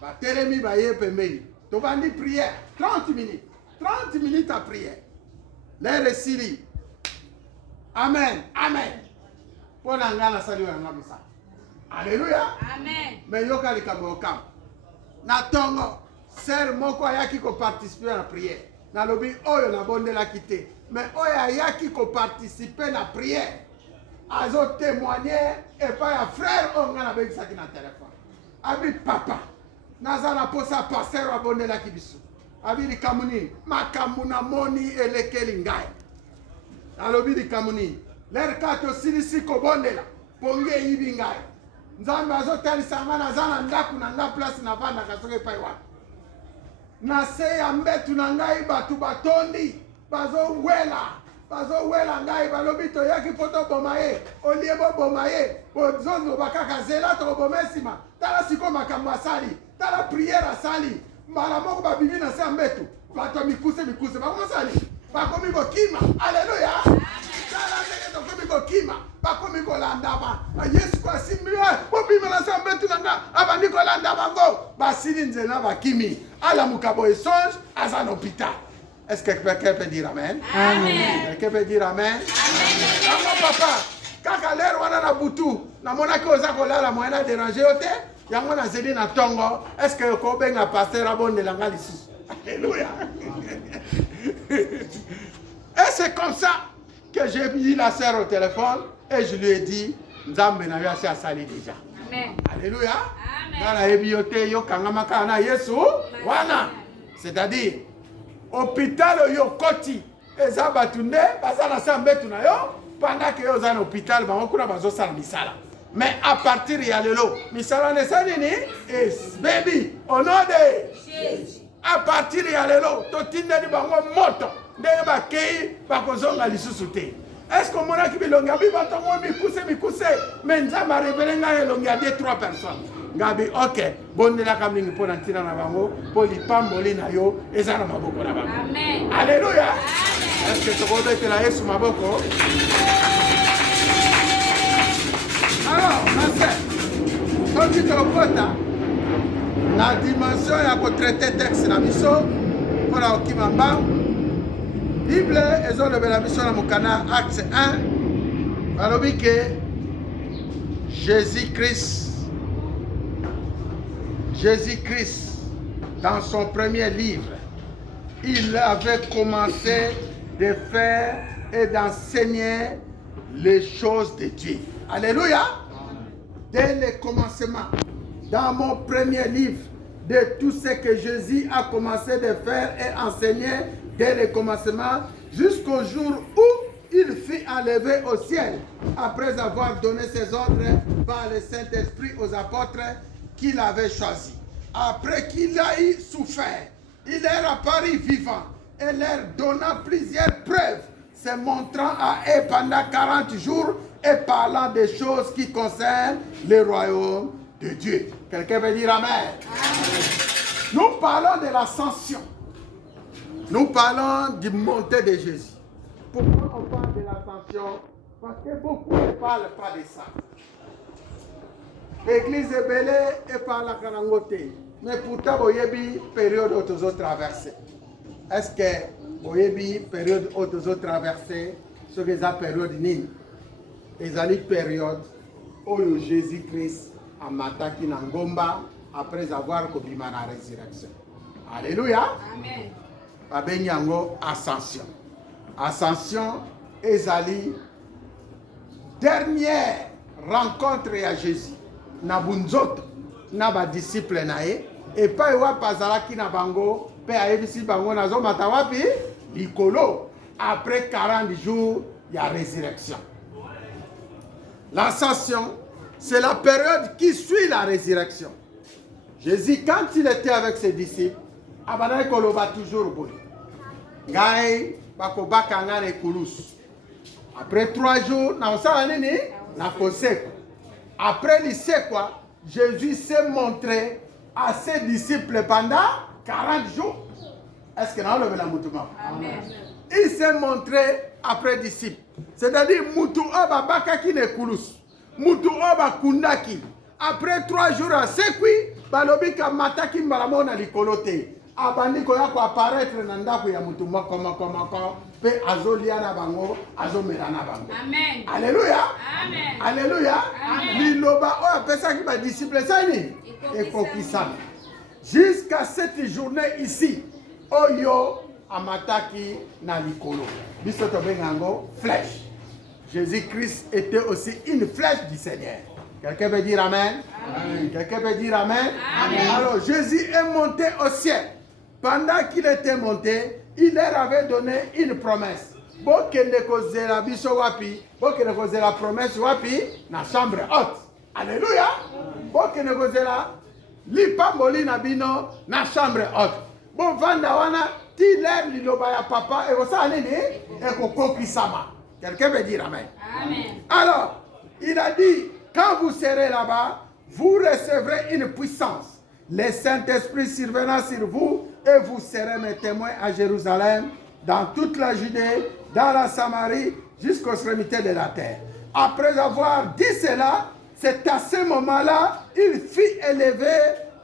Ba telemi baye pembe. To bandi prière 30 minutes. 30 minutes à prière. Les récits. Amen. Amen. Pour l'angana salut angamusa. Alléluia. Amen. Mais yoka likambo kam. Na tongo ser moko ayaki ko participer à la prière. Na lobi oyo na bonde la quitter. Mais oyo ayaki ko participer à la prière. Azo témoigner et pas ya frère ongana bekisa ki na téléphone. Abi papa. Nazana posa passer à bonde la kibisu. Abidi kamuni makamuna moni elekeli ngai alobidi kamuni ler kato silisi ko bondela ponge yibi ngai Nzambe azotalisa nga nazana ndaku na nga place na vanda kasoke pai wa na se ya mbetu na ngai batu batondi bazo wela ngai balobi to yaki poto bomaye oliebo bomaye bozozo bakaka zela to bomesima tala siko makambo asali tala prière asali mbala moko babibi na se mbetu bato mikuse bakomosali bakomi kokima. Alléluia. Tala ndenge tokomi kokima bakomi kolanda ba Yesu kwa simbiwa bobibi na se mbetu nanga abandi kolanda bango basili nzela bakimi ala mukabo esonge aza na hôpital. Est-ce que quelqu'un peut dire amen? Amen. Quelqu'un peut dire amen? Amen. Amen. Papa kaka lero wana na butu na monaki oza kolala moyena déranger yote yango na zeli na tongo. Est-ce que ko benga pasteur abondela nga lisusu? Alléluia. Et c'est comme ça que j'ai mis la sœur au téléphone et je lui ai dit Nzambe na yo a sali déjà. Amen. Alléluia. Amen. Ngana yebi yote yo kangama kana Yesu wana. C'est-à-dire hôpital yo koti eza batunde bazana sambetu na yo pendant que yo za na hôpital bango kuna bazosala misala. Mais à partir ya lelo misala ne sanini is baby au nom de Jésus. À partir ya lelo to tindeli bango moto ndenge bakei bakozonga lisusu te. Est-ce qu'on m'a dit que l'on a mikuse, mais nous avons révélé l'on a dit 3 personnes. Gabi, ok, bon de la camine pour l'antina na bango, pour les pamboli na yo, et ça na maboko na bango. Amen. Alléluia. Est-ce que tu peux être là sur maboko? Alors, ma sœur, quand tu te reportes, la dimension ya traiter texte na biso, pour la okimamba, Bible, ils ont levé la mission dans mon canal, Acte 1, alors que Jésus-Christ, dans son premier livre, il avait commencé de faire et d'enseigner les choses de Dieu. Alléluia. Dès le commencement, dans mon premier livre, de tout ce que Jésus a commencé de faire et enseigner dès le commencement, jusqu'au jour où il fut enlevé au ciel, après avoir donné ses ordres par le Saint-Esprit aux apôtres qu'il avait choisis. Après qu'il a eu souffert, il leur apparut vivant et leur donna plusieurs preuves, se montrant à eux pendant 40 jours et parlant des choses qui concernent le royaume de Dieu. Quelqu'un veut dire Amen. Amen. Nous parlons de l'ascension. Nous parlons du montée de Jésus. Pourquoi on parle de l'ascension? Parce que beaucoup ne parlent pas de ça. L'église est belle et par la calangoté. Mais pourtant, vous avez une période où vous avez traversé. Est-ce que vous avez une période où vous avez traversé? Ce que c'est la période nini. Et c'est une période où Jésus-Christ a mataki na ngomba après avoir commis la résurrection. Alléluia. Amen. Aben yango ascension. Ascension ezali dernière rencontre à Jésus. Na bunzoto na ba disciple na ye et pas wa pazalaki na bango pe ayebisi bango nazo mata wapi likolo après 40 jours il y a résurrection. L'ascension, c'est la période qui suit la résurrection. Jésus, quand il était avec ses disciples, il koloba toujours boy. Ngai bakobaka ngane kulus. Après 3 jours, na osala nini? Na koseko. Après l'issekwa, Jésus s'est montré à ses disciples pendant 40 jours. Est-ce que nous avons la moutuma? Amen. Il s'est montré après disciples. C'est-à-dire, Moutou Oba Bakaki ne Koulous. Moutou Oba Kundaki. Après 3 jours à Sekwi, Balobika Mataki Mbalamona Likolote. Abandi Koya ko apparaître Nandaku ya Moutuma comment pe azolia na bango, azomela na bango. Amen. Alléluia. Amen. Alléluia. Amen. Liloba o apesa ki ba disciple sani et kokisana. Jusqu'à cette journée ici, Oyo amataki na likolo. Biso to bengango flèche. Jésus-Christ était aussi une flèche du Seigneur. Quelqu'un veut dire Amen? Amen. Quelqu'un veut dire Amen? Amen. Alors Jésus est monté au ciel. Pendant qu'il était monté, il leur avait donné une promesse. Bokende kozela biso wapi? Bokende kozela promesse wapi? Na chambre haute. Alléluia. Bokende kozela lipamboli na bino na chambre haute. Bon vanda wana ti leur liloba ya papa et ça nini et kokokisama. Quelqu'un veut dire Amen. Amen. Alors, il a dit, quand vous serez là-bas, vous recevrez une puissance. Le Saint-Esprit surviendra sur vous et vous serez mes témoins à Jérusalem, dans toute la Judée, dans la Samarie, jusqu'aux extrémités de la terre. Après avoir dit cela, c'est à ce moment-là, il fut élevé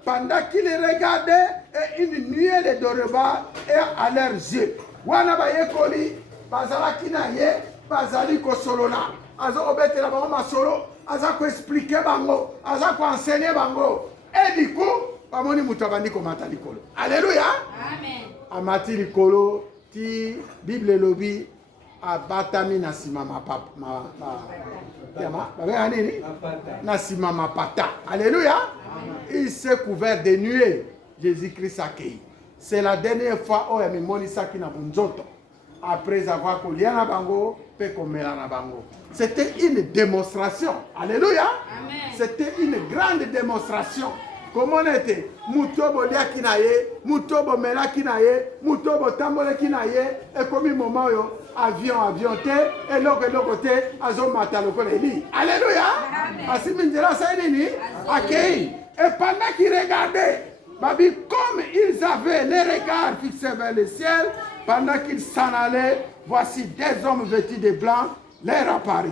pendant qu'il regardait et une nuée de repas et à leurs yeux. Wana ba yekoli, bazalaki na ye, bazali ko solola. Azo obetela bango masolo, aza ko expliquer bango, aza ko enseigner bango. Et du coup, bamoni mutu abandi ko mata likolo. Alléluia. Amen. Amati likolo ti Bible lobi abatami na sima na sima mapata. Alléluia. Il s'est couvert de nuées. Jésus-Christ accueilli. C'est la dernière fois où il m'a dit na bunzoto. Après avoir collé na bango, pe komela na bango. C'était une démonstration. Alléluia. C'était une grande démonstration. Comment on était? Mutobo liaki na ye, mutobo melaki na ye, mutobo tamboleki na ye, et comme il moment yo, avion te, et l'autre te, azo mataloko li. Alléluia! Asimindela sa nini? Akei. Et pendant qu'ils regardaient, babi, comme ils avaient les regards fixés vers le ciel, pendant qu'ils s'en allaient, voici des hommes vêtus de blanc, leur apparut.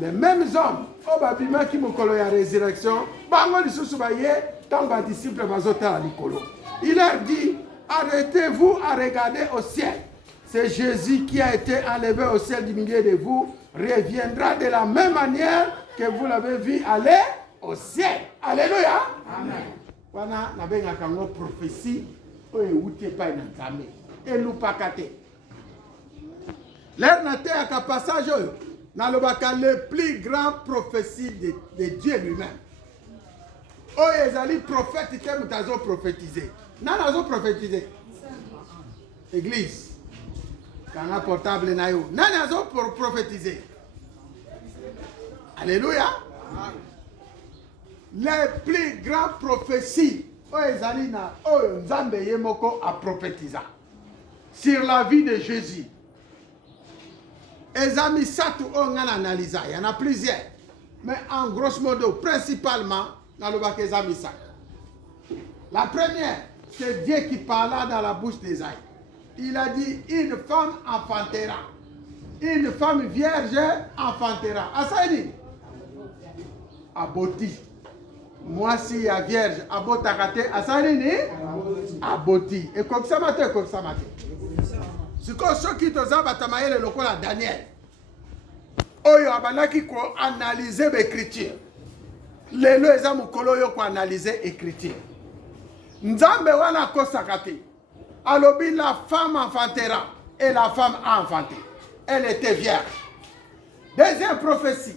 Les mêmes hommes, au babi, qui m'ont collé à la résurrection, bango li susu ba ye, tant que les disciples bazota la likolo. Il leur dit, arrêtez-vous à regarder au ciel. C'est Jésus qui a été enlevé au ciel du milieu de vous, reviendra de la même manière que vous l'avez vu aller au ciel. Alléluia. Amen. Wana nabenga kango prophétie oye ute pa na nzambe elupakate. L'air nate aka passage oyo nalobaka le plus grand prophétie de Dieu lui-même. Oyo ezali prophète te mutazo prophétiser. Nana azo prophétiser. Église. Kanga portable na yo. Nana azo prophétiser. Alléluia. Les plus grandes prophéties a prophétisé sur la vie de Jésus. Il y en a plusieurs. Mais en grosso modo, principalement, la première, c'est Dieu qui parla dans la bouche d'Ésaïe. Il a dit, une femme enfantera. Une femme vierge enfantera. Asaïdi. Aboti. Moi, si la vierge abotakate, asaïdi. Aboti. Et comme ça, matin, comme ça, matin. C'est comme ceux qui te ont batamaye le local à Daniel. Oyo abanaki ko analyser l'écriture. Lelo eza mukolo yo ko analyser l'écriture. Nzambe wana ko sakate. Alobi la femme enfantera et la femme a enfanté. Elle était vierge. Deuxième prophétie.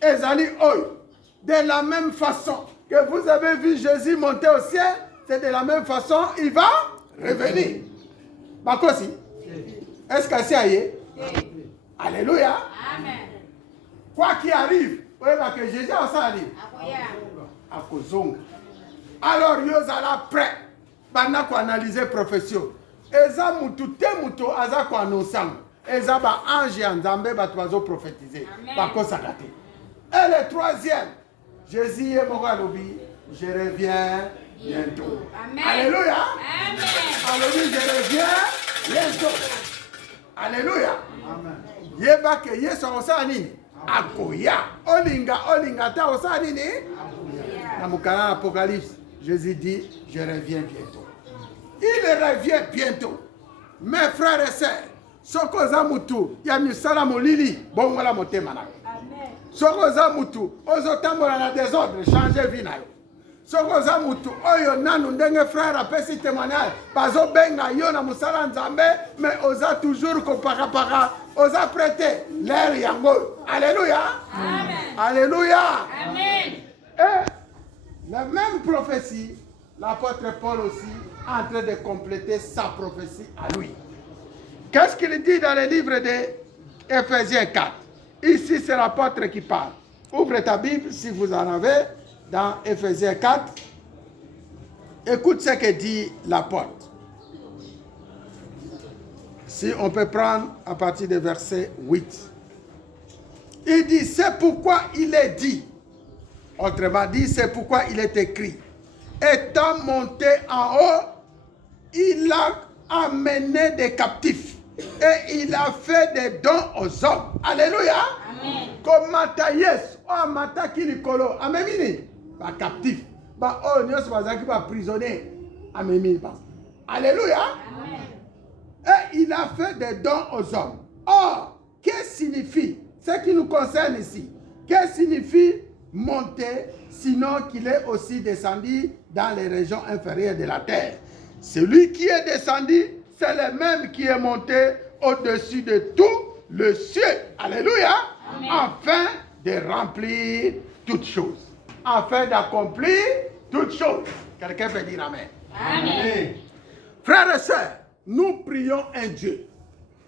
Ezali oyo. De la même façon que vous avez vu Jésus monter au ciel, c'est de la même façon il va revenir. Bakosi. Est-ce que c'est aïe? Alléluia. Amen. Quoi qu'il arrive, vous voyez que Jésus a ça arrive. À cause. Alors, vous allez prêt. Pendant qu'on analyse la profession. Eza mutu te mutu aza ko annoncer. Eza ba ange nzambe ba toazo prophétiser. Ba ko sakate. Et le troisième, Jésus est moko alobi, je reviens bientôt. Amen. Alléluia. Amen. Alobi, je reviens bientôt. Alléluia. Amen. Yeba ke Yesu osani akoya. Olinga ta osani ni na mukana Apocalypse. Jésus dit, je reviens bientôt. Il revient bientôt. Mes frères et sœurs, soko za mutu ya misala molili bongo la motema na. Amen. Soko za mutu ozotambola na désordre changer vie na yo. Soko za mutu oyo nanu ndenge frère apesi témoignage bazo benga yo na musala nzambe mais oza toujours ko para oza prêter l'air yango. Alléluia. Amen. Alléluia. Amen. Et la même prophétie, l'apôtre Paul aussi est en train de compléter sa prophétie à lui. Qu'est-ce qu'il dit dans le livre d'Éphésiens 4? Ici, c'est l'apôtre qui parle. Ouvre ta Bible si vous en avez dans Éphésiens 4. Écoute ce que dit l'apôtre. Si on peut prendre à partir du verset 8. Il dit, c'est pourquoi il est dit. Autrement dit, c'est pourquoi il est écrit. Étant monté en haut, il a amené des captifs. Et il a fait des dons aux hommes. Alléluia. Amen. Comme mata yes, oh mata kilikolo, amemini, ba captif, ba oh nyos bazaki ba prisonnier, amemini ba. Alléluia. Amen. Et il a fait des dons aux hommes. Or, qu'est-ce que signifie ce qui nous concerne ici? Qu'est-ce que signifie monter, sinon qu'il est aussi descendu dans les régions inférieures de la terre? Celui qui est descendu, c'est le même qui est monté au-dessus de tout le ciel. Alléluia. Amen. Afin de remplir toutes choses. Afin d'accomplir toutes choses. Quelqu'un peut dire Amen. Amen. Frères et sœurs, nous prions un Dieu.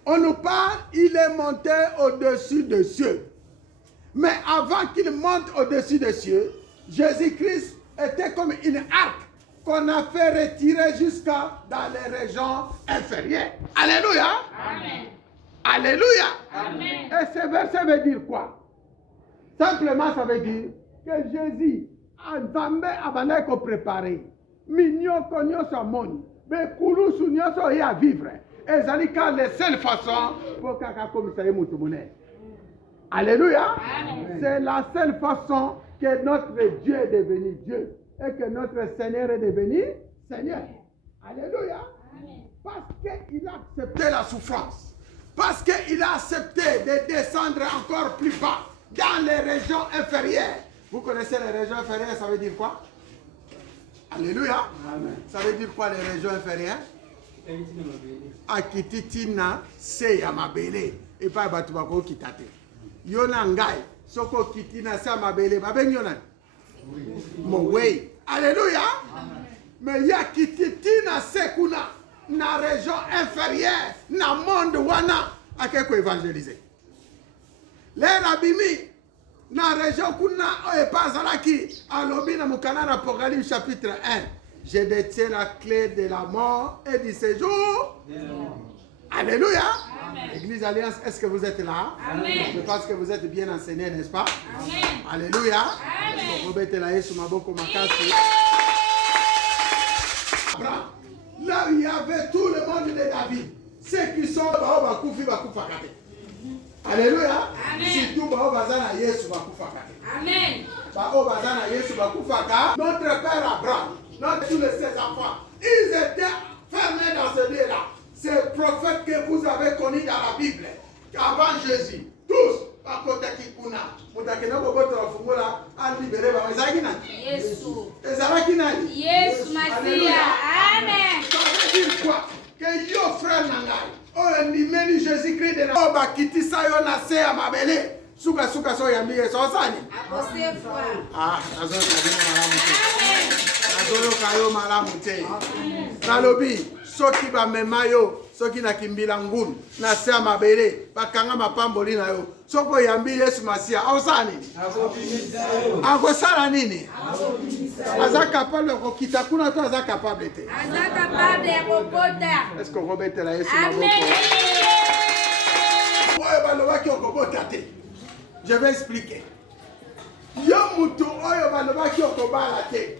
On nous parle, il est monté au-dessus des cieux. Mais avant qu'il monte au-dessus des cieux, Jésus-Christ était comme une arc qu'on a fait retirer jusqu'à dans les régions inférieures. Alléluia. Amen. Alléluia. Amen. Et ce verset veut dire quoi? Simplement, ça veut dire que Jésus a préparé. Minyoko nyoso moni. Bekulusu nyoso ya vivre. Et ça dit que les seules façons pour kaka komisaye mutumune. Alléluia. C'est la seule façon que notre Dieu est devenu Dieu et que notre Seigneur est devenu Seigneur. Alléluia. Amen. Parce qu'il a accepté la souffrance. Parce qu'il a accepté de descendre encore plus bas dans les régions inférieures. Vous connaissez les régions inférieures, ça veut dire quoi? Alléluia. Amen. Ça veut dire quoi les régions inférieures? Akititina se ya mabele. Et pas batubako kitate. Yona ngai. Soko kitina se ya mabele. Baben yona. Mowei. Alléluia. Mais il y a kititina se kuna. Na région inférieure. Na monde wana. Akeko évangéliser. Les rabimi. Na région kuna epazalaki. Alobi na mukana Apocalypse chapitre 1. Je détiens la clé de la mort et du séjour. Alléluia. Amen. Église Alliance, est-ce que vous êtes là? Amen. Je pense que vous êtes bien enseignés, n'est-ce pas? Amen. Alléluia. Amen. Abraham, là où il y avait tout le monde de David, ceux qui sont Alléluia. Amen. Surtout Bazana Yesu Bakufakate. Amen. Bazana Yesu Bakufaka. Notre père Abraham, notre tous les 16 enfants, ils étaient fermés dans ce lieu-là. C'est le prophète que vous avez connu dans la Bible, avant Jésus, tous, à côté de Kikuna, Moutakena Bobotra Fumula, à libérer Bazagina. Yesu. Ezakinani. Yesu Masia. Amen. Ça veut dire quoi? Que yo frère Nangai, oh, nimeni Jésus-Christ de la oh, bakiti sayo na se ya mabele. Suka so yambie so sani. Akosefwa. Ah, azo kabina malamu te. Amen. Azo kayo malamu te. Nalobi, soki ba memayo, soki na kimbila ngulu, na se ya mabele, bakanga mapamboli na yo. Soko yambi Yesu Masia, au sani? Ako sala nini? Aza capable de quitter kuna to aza capable te. Aza capable de kokota. Est-ce que Robert la Yesu Amen. Je vais expliquer. Yo mutu oyo balobaki okobala te.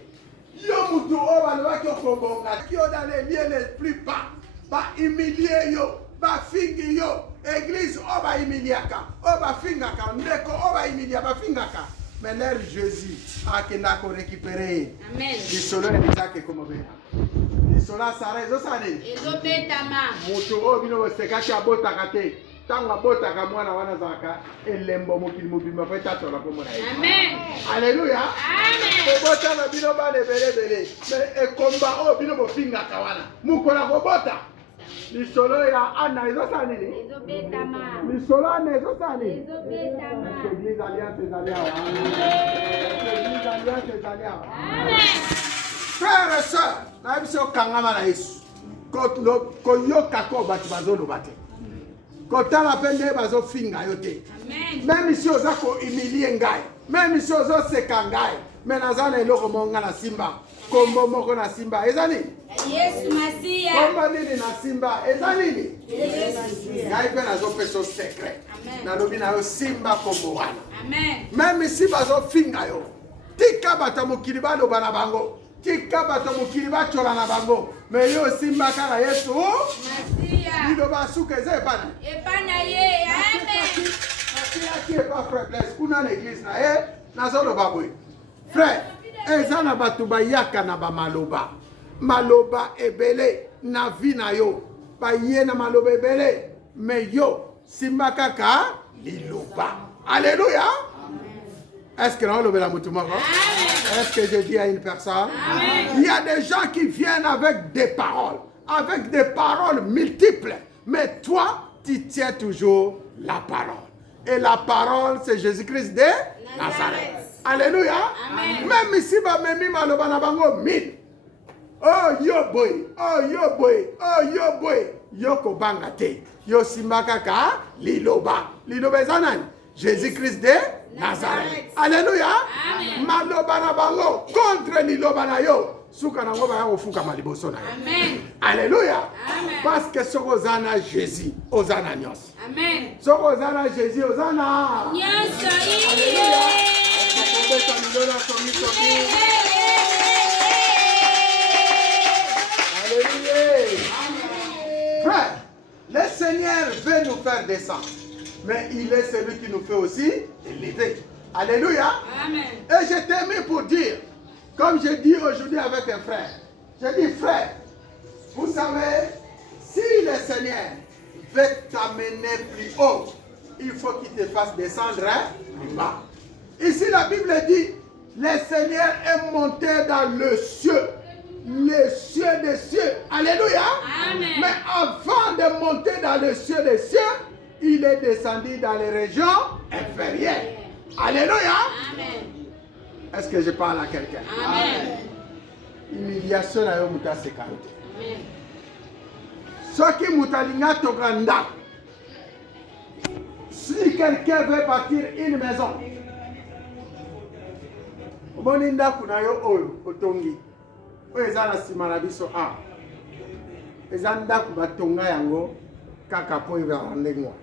Yo mutu oyo balobaki okobonga. Yo dans les lieux les plus bas. Ba humilier yo, ba fingi yo. Église oba humiliaka, oba fingaka, ndeko oba humilia ba fingaka. Mais l'air Jésus a kenda ko récupérer. Amen. Di solo ya bizake como bena. Di sola sara ezo sane. Ezo betama. Mutu oyo bino sekaki abotaka te. Tango abotaka mwana wana zaka elembo mokili mobimba pe tatola ko mona. Amen. Alléluia. Amen. Kobota na bino bale bele. Mais ekomba oyo bino bofingaka wana. Mukola kobota. Lisolo ya ana ezo sane ni. Ezo betama. Lisolo ana ezo sane. Ezo betama. L'église Alliance des Alliances. L'église Alliance des Alliances. Amen. Frères et sœurs, na biso kangama na Yesu. Koyoka ko batu bazoloba te. Kotala pende bazo finga yo te. Amen. Même si oza ko humilier ngai, même si ozo seka ngai, mais nazana eloko monga na simba. Kombo moko na simba ezali. Yesu Masia. Kombo nini na simba ezali. Yesu. Ngai pe nazo peso secret. Amen. Na lobi na yo simba kombo wana. Amen. Même si bazo finga yo. Tika bato mokili baloba na bango. Tika bato mokili bachola na bango. Mais yo simba kala Yesu. Masia. Liloba suka eza epana. Epana ye. Amen. Qui est pas faiblesse. Kuna l'église na ye. Nazoloba boy. Frère, eza na bato bayaka na ba maloba. Maloba ebele na vie na yo. Ba ye na maloba ebele. Mais yo simba kaka liloba. Alléluia. Est-ce que nous le la moutoumoko? Est-ce que je dis à une personne? Amen. Il y a des gens qui viennent avec des paroles multiples. Mais toi, tu tiens toujours la parole. Et la parole, c'est Jésus-Christ de Nazareth. Alléluia. Amen. Même ici, même maloba na bango mille. Oh yo boy, oh yo boy, oh yo boy. Yo ko banga te. Yo simba kaka liloba. Liloba zanani. Jésus-Christ de Nazareth. Alléluia. Amen. Maloba na bango contre liloba na yo. Suka na ngo ba ofuka maliboso na yo. Amen. Alléluia. Amen. Parce que soko zana Jésus, ozana nyos. Amen. Soko zana Jésus, ozana. Nyonso Alléluia. Alléluia. Frère, le Seigneur veut nous faire descendre, mais il est celui qui nous fait aussi élever. Alléluia. Amen. Et je t'ai mis pour dire, comme je dis aujourd'hui avec un frère, je dis frère, vous savez, si le Seigneur veut t'amener plus haut, il faut qu'il te fasse descendre plus bas. Ici la Bible dit, le Seigneur est monté dans le cieux, les cieux des cieux. Alléluia. Amen. Mais avant de monter dans le cieux des cieux, il est descendu dans les régions inférieures. Alléluia. Amen. Est-ce que je parle à quelqu'un? Amen. Humiliation na yo muta sekante. Amen. Soki mutalinga toganda. Si quelqu'un veut bâtir une maison, omoni ndaku na yo oyo otongi. Oyo eza na sima na biso a. Eza ndaku batonga yango kaka po ezala ndenge wana.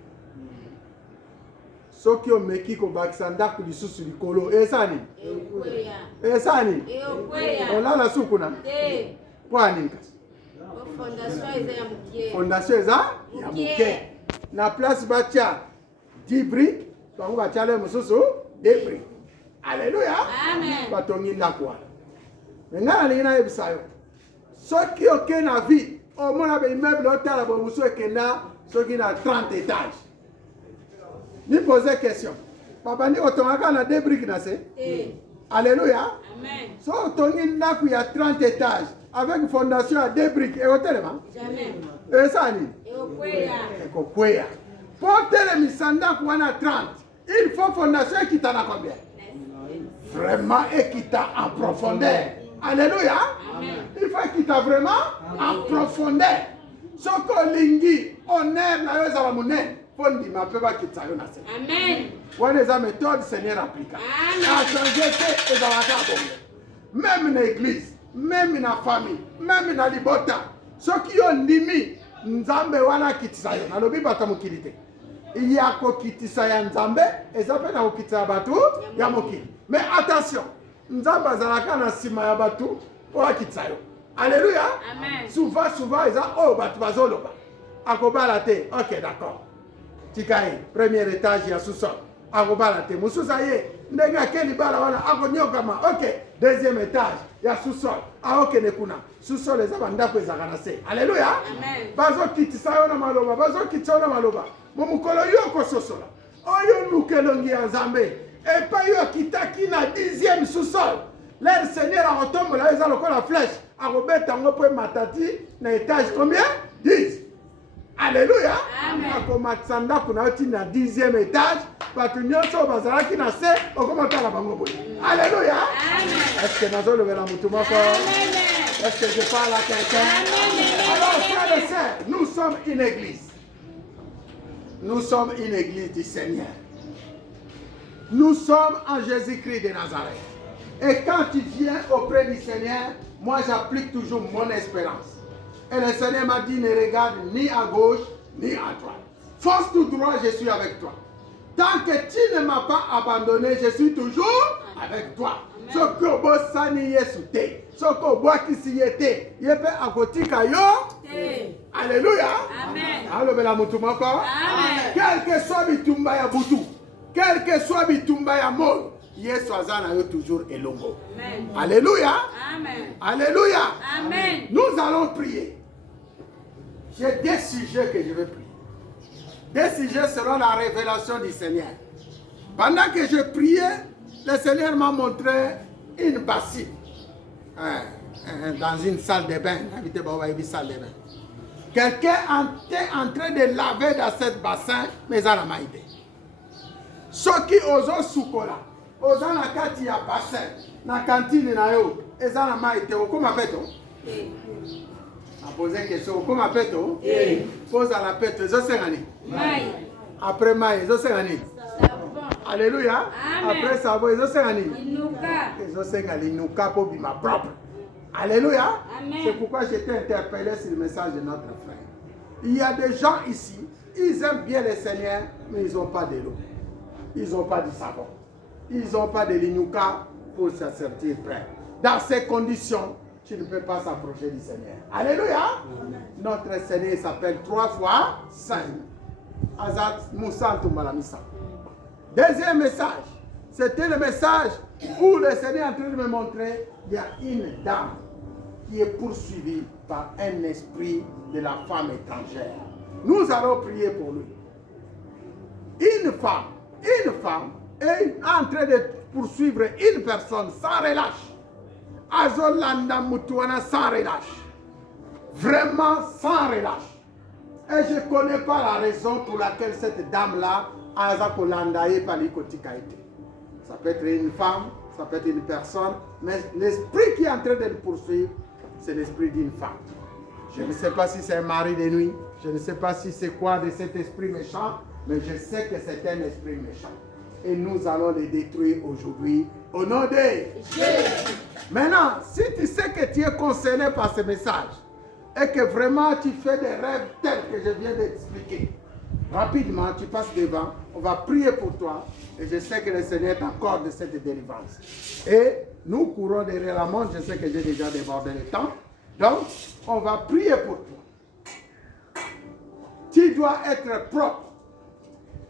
Soki omeki kobakisa ndaku lisusu likolo esani? Ekweya. Esani? Ekweya. Olala sukuna? Te. Kwa nini kasi? Fondation eza ya mukie. Fondation eza ya muke. Na place batia 10 briques, bango batia le mosusu 2 briques. Alléluia. Amen. Batongi ndaku wana. Nga nalingi nayebisa yo. Soki oke na vie, omona ba immeuble otala ba musu ekenda soki na 30 étages. Ni poser question. Babandi otongaka na 2 briques na se? Te. Alléluia. Amen. So otongi ndaku ya 30 étages avec fondation à 2 briques et otelema? Jamais. Esani? Ekweya. Ekokweya. Pour telemisa ndaku wana 30, il faut fondation ekita na combien? Vraiment ekita en profondeur. Alléluia. Amen. Il faut ekita vraiment en profondeur. Soko lingi honneur na yo ezala monene. Fondi mapeba kitsa yo na se. Amen. Wana eza méthode Seigneur applica. Amen. A changer te ezalaka bongo. Même na église, même na famille, même na libota. Soki yo ndimi nzambe wana kitisa yo. Nalobi bato mokili te. Ya kokitisa ya nzambe eza pe na kokitisa ya batu ya mokili. Mais attention, nzambe azalaka na sima ya batu po akitisa yo. Alléluia. Amen. Souvent eza oh batu bazoloba. Akobala te. OK, d'accord. Tikai, premier étage ya sous-sol. Akobala te. Mususa ye ndenge akeli bala wana akonyokama. OK, deuxième étage ya sous-sol. OK nekuna. Sous-sol eza bandako ezaka na se. Alléluia. Amen. Bazo kitisa yo na maloba, bazo kitisa yo na maloba. Momukolo yo kososola. Oyo lukelongi ya Nzambe. Et pas yo kitaki na 10e sous-sol. Là le Seigneur a retombe là eza lokola flèche. Akobeta ngo po matati na étage combien? 10. Alléluia. Amen. Akomatisa ndako na oti na 10e étage. Bato nyonso bazalaki na se okomotala bango boye. Alléluia. Amen. Est-ce que nazolobela mutu moko? Amen. Est-ce que je parle à quelqu'un? Amen. Alors frères et sœurs, nous sommes une église. Nous sommes une église du Seigneur. Nous sommes en Jésus-Christ de Nazareth. Et quand tu viens auprès du Seigneur, moi j'applique toujours mon espérance. Et le Seigneur m'a dit, ne regarde ni à gauche, ni à droite. Fonce tout droit, je suis avec toi. Tant que tu ne m'as pas abandonné, je suis toujours avec toi. Soko bosani Yesu te. Soko bwakisi yete. Yepe akotika yo. Alléluia. Amen. Alobela mutu moko. Amen. Quel que soit bitumba ya butu, quel que soit bitumba ya mol, Yesu azana yo toujours elongo. Amen. Alléluia. Amen. Alléluia. Amen. Nous allons prier. J'ai des sujets que je vais prier. Des sujets selon la révélation du Seigneur. Pendant que je priais, le Seigneur m'a montré une bassine dans une salle de bain. Salle de bain. Quelqu'un était en train de laver dans cette bassin, mais il n'a pas été. Ceux qui osent soukola, osent na kati ya bassin, na cantine na yo, ils n'ont pas été. Comment fait-on? A posé une question. Comment fait-on? Pose à la pète. Ils ont 5 années. Après maï, ils ont 5 années. Alléluia. Amen. Après ça, ils ont sengali. Inuka. Ils ont sengali nuka pour bima propre. Alléluia. Amen. C'est pourquoi j'étais interpellé sur le message de notre frère. Il y a des gens ici, ils aiment bien le Seigneur, mais ils n'ont pas de l'eau. Ils n'ont pas de savon. Ils n'ont pas de l'inuka pour se sentir prêts. Dans ces conditions, tu ne peux pas s'approcher du Seigneur. Alléluia. Notre Seigneur s'appelle 3 fois Saint. Azat Moussa Malamissa. Deuxième message, c'était le message où le Seigneur est en train de me montrer il y a une dame qui est poursuivie par un esprit de la femme étrangère. Nous allons prier pour lui. Une femme est en train de poursuivre une personne sans relâche. Azolanda Mutuana sans relâche. Vraiment sans relâche. Et je ne connais pas la raison pour laquelle cette dame-là a Zakolandaye Palikotika été. Ça peut être une femme, ça peut être une personne, mais l'esprit qui est en train de le poursuivre, c'est l'esprit d'une femme. Je ne sais pas si c'est un mari de nuit, je ne sais pas si c'est quoi de cet esprit méchant, mais je sais que c'est un esprit méchant. Et nous allons le détruire aujourd'hui au nom de Jésus. Maintenant, si tu sais que tu es concerné par ce message et que vraiment tu fais des rêves tels que je viens d'expliquer, rapidement tu passes devant, on va prier pour toi et je sais que le Seigneur t'accorde cette délivrance. Et nous courons derrière la montre, je sais que j'ai déjà débordé le temps, donc on va prier pour toi. Tu dois être propre.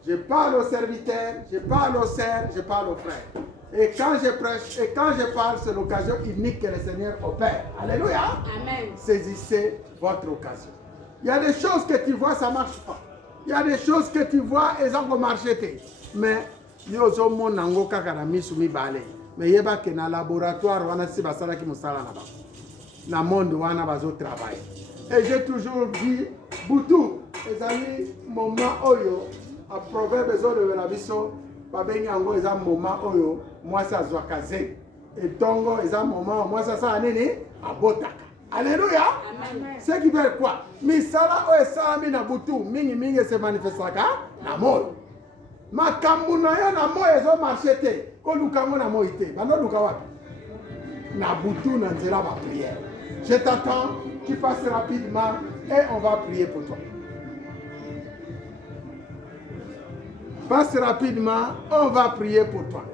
Je parle aux serviteurs, je parle aux sœurs, je parle aux frères. Et quand je prêche, et quand je parle, c'est l'occasion unique que le Seigneur opère. Alléluia. Amen. Saisissez votre occasion. Il y a des choses que tu vois, ça ne marche pas. Il y a des choses que tu vois, elles ont marché. Mais, il y a des choses qui mais il y a des laboratoire, il y a dans le monde, il y a et j'ai toujours dit, Boutou, les amis, moment oyo, à proverbe de la vision, babengi yango eza moment oyo mwasi azwaka ze etongo eza moment mwasi asala nini abotaka. Alléluia. Ce qui veut quoi? Misala oyo esalami na butu mingi se manifestaka na moi. Makambo na yo na moi ezomarche te koluka yango na moi te bandoluka wapi? Na butu na nzela ba prière. Je t'attends, tu passes rapidement et on va prier pour toi. Passe rapidement, on va prier pour toi.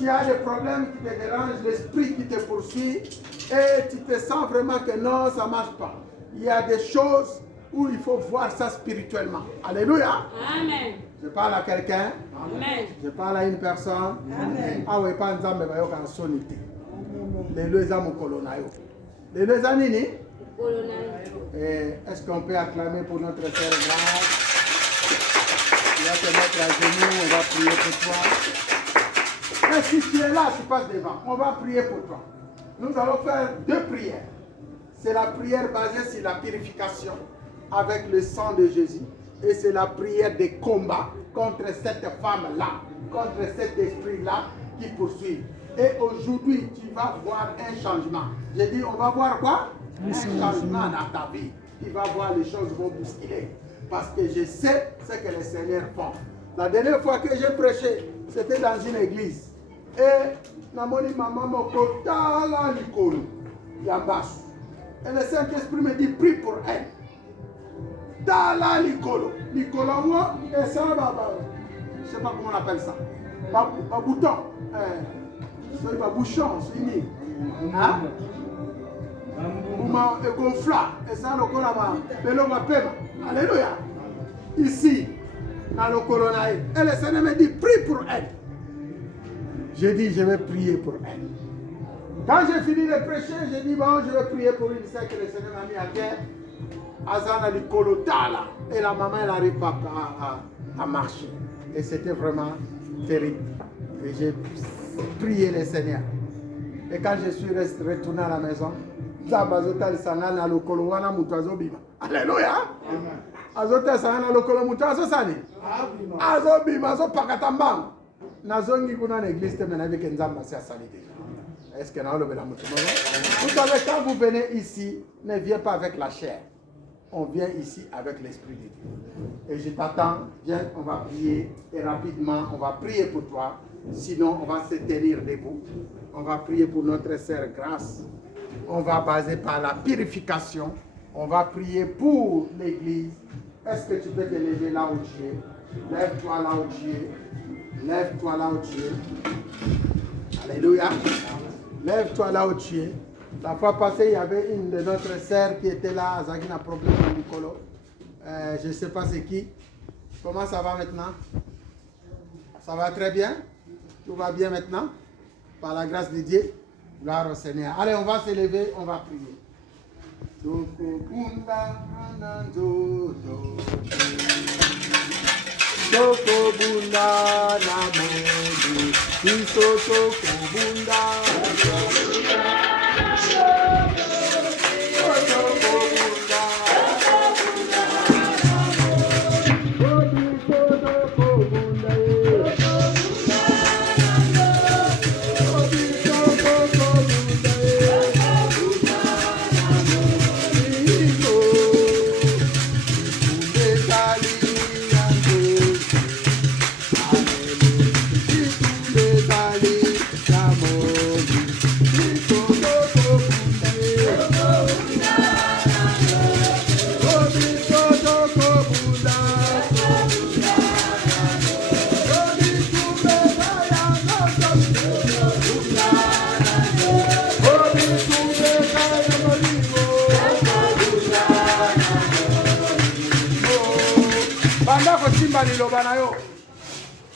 Il y a des problèmes qui te dérangent, l'esprit qui te poursuit et tu te sens vraiment que non, ça ne marche pas. Il y a des choses où il faut voir ça spirituellement. Alléluia. Amen. Je parle à quelqu'un. Amen. Je parle à une personne. Amen. Ah oui, pas un zambé, mais il y a une sonité. Les deux âmes colonayo. Les deux années. Est-ce qu'on peut acclamer pour notre Sœur Grâce? Tu vas te mettre à genoux, on va prier pour toi. Et si tu es là, tu passes devant. On va prier pour toi. Nous allons faire 2 prières. C'est la prière basée sur la purification avec le sang de Jésus. Et c'est la prière de combat contre cette femme-là, contre cet esprit-là qui poursuit. Et aujourd'hui, tu vas voir un changement. J'ai dit, on va voir quoi? Un changement dans ta vie. Tu vas voir les choses vont bousculer. Parce que je sais ce que le Seigneur fait. La dernière fois que j'ai prêché, c'était dans une église. Et namoni maman moko tala likolo yambasu. Et le Saint-Esprit me dit prie pour elle. Tala likolo. Likolo moi et ça je sais pas comment on appelle ça. Ba bouton. C'est pas bouchon, c'est une. Hein? Bouma et gonfla et ça le colama. Pelo ma pema. Alléluia. Ici, dans le colonaï. Et le Seigneur me dit, prie pour elle. Je dis, je vais prier pour elle. Quand j'ai fini de prêcher, j'ai dit, bon, je vais prier pour une sœur que le Seigneur m'a mis à terre. Azana du kolotala. Et la maman, elle n'arrive pas à marcher. Et c'était vraiment terrible. Et j'ai prié le Seigneur. Et quand je suis retourné à la maison, Alléluia. Azota sana lokolo mutu azosani azobima azopakata mbango nazongi kuna na église te menabi ke nzamba si asali déjà. Est-ce que na olobela mutu nono? Vous savez, quand vous venez ici, ne viens pas avec la chair. on vient ici avec l'Esprit de Dieu. Et je t'attends, viens, on va prier et rapidement, on va prier pour toi. Sinon, on va se tenir debout. On va prier pour notre sœur Grâce. On va baser par la purification. On va prier pour l'Église. Est-ce que tu peux te lever là où tu es? Lève-toi là où tu es. Lève-toi là où tu es. Alléluia. Lève-toi là où tu es. La fois passée, il y avait une de notre sœurs qui était là, avec un problème de Nicolo. Je ne sais pas c'est qui. Comment ça va maintenant? Ça va très bien? Tout va bien maintenant? Par la grâce de Dieu? Gloire au Seigneur. Allez, on va se lever, on va prier.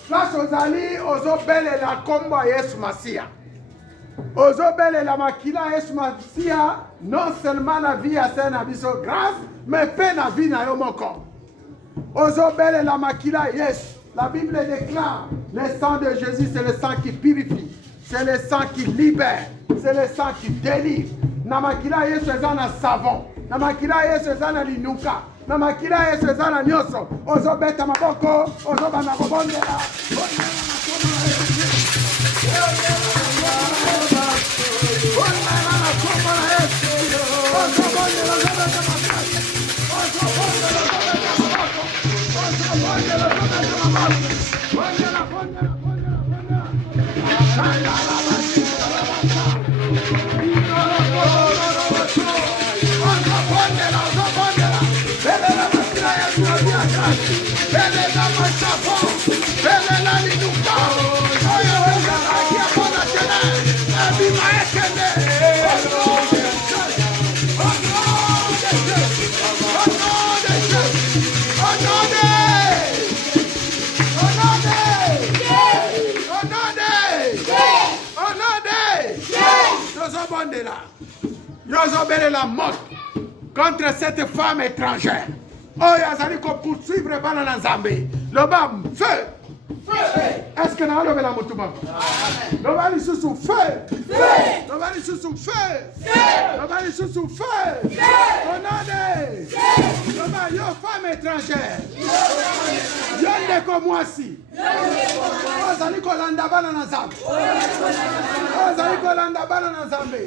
Place ozali ozobelela kombo ya Yesu Masia. Ozobelela makila Yesu Masia, non seulement la vie à Saint Abiso grâce, mais pe na vie na yo moko. Ozobelela makila Yesu. La Bible déclare, le sang de Jésus c'est le sang qui purifie, c'est le sang qui libère, c'est le sang qui délivre. Na makila Yesu eza na savon, na makila Yesu eza na linuka. Na makila Yesu eza na nyonso. Ozobeta maboko, ozobana kobondela. La mort contre cette femme étrangère. Oh, yazali ko poursuivre bana na Nzambe. Loba feu. Est-ce que nous avons la moutouba? Nous allons sous feu. Nous allons sous feu. Nous allons sous feu. On a des. Yo femme étrangère. Yo ne comme moi si. Nous allons kolanda bana na Nzambe. Nous allons kolanda bana na Nzambe.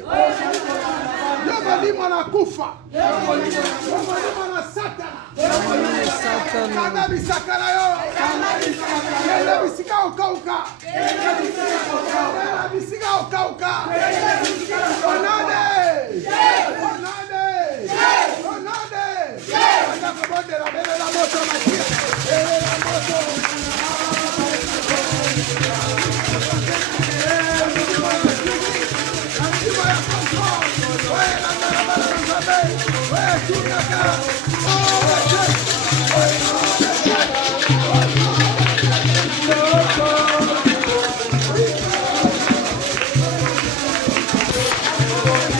Yo bali mwana kufa. Yo bali mwana Satana. Kana bisakala yo. Kana bisika okauka. Kana bisika okauka. Onade. Onade. Onade. Anda kubonde la bele la moto makia. Bele la moto.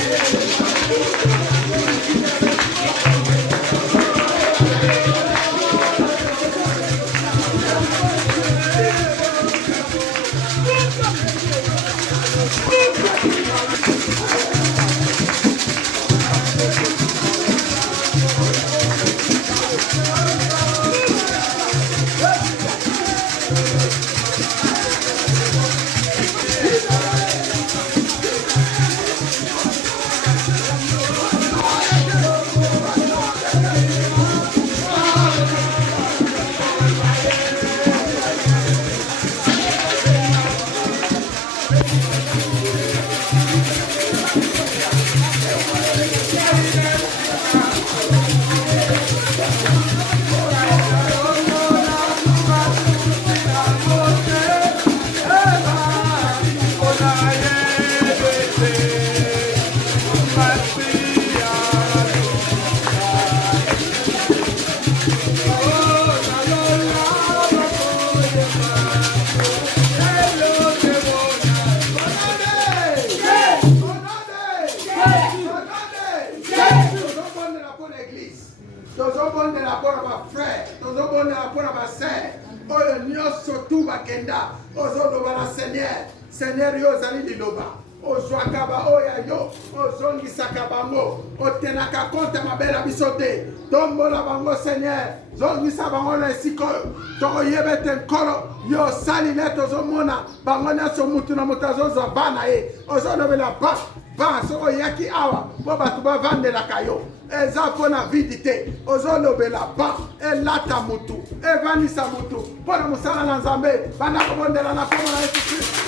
Yeah. Seigneur yo zali liloba ozwakaba oya yo ozongisaka bango otenaka konte mabela biso te tombola bango Seigneur zongisa bango na esika oyo tokoyeba ete nkolo yo osali nde tozomona bango nyonso mutu na moto azozwa bana ye ozolobela ba soko oyaki awa mpo bato bavandelaka yo eza mpo na vidi te ozolobela ba elata mutu evanisa mutu mpo na mosala na nzambe banda kobondela na kombo na Yesu Kristo.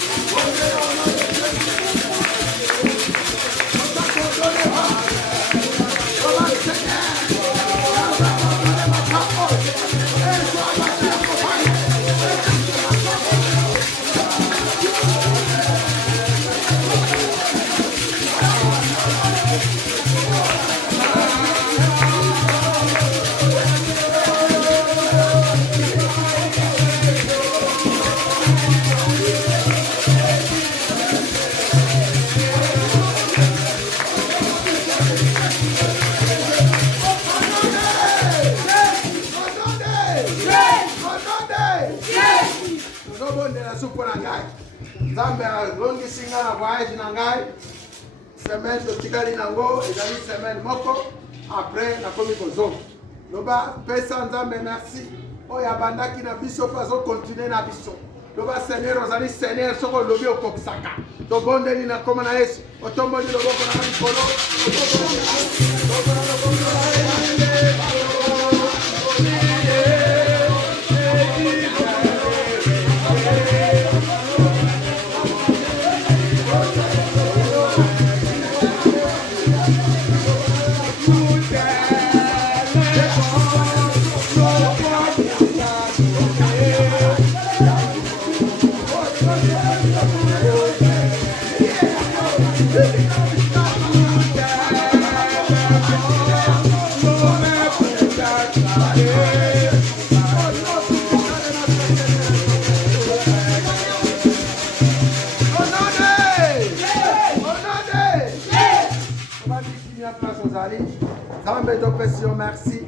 Nzambe alongisi nga na voyage na ngai semaine totikali nango ezali semaine moko après nakomi kozonga loba pesa Nzambe merci oyo abandaki na biso mpo azokontinue na biso loba Seigneur ozali Seigneur soko olobi okokisaka tobondeli na kombo na Yesu otomboli loboko na likolo Nzambe topesi yo merci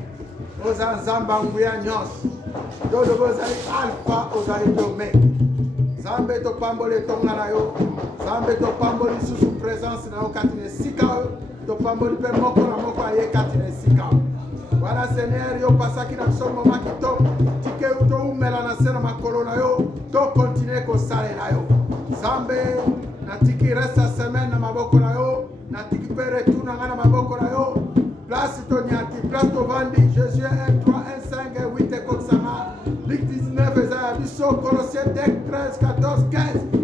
oza nzambe nguya nyonso tolobi ozali alpha ozali omega Nzambe topamboli etonga na yo Nzambe topamboli lisusu présence na yo kati na esika oyo topamboli mpe moko na moko aye kati na esika oyo wana Seigneur yo pasaki na biso moma kitoko tike toumela na se na makolo na yo tokontinue kosalela yo Nzambe natiki resta semaine na maboko na yo natiki mpe retour na nga na maboko na yo place toniaki place tovandi Jésus 1 3 1 5 8 ekokisama Luc 19 eza ya biso Colossiens 13 14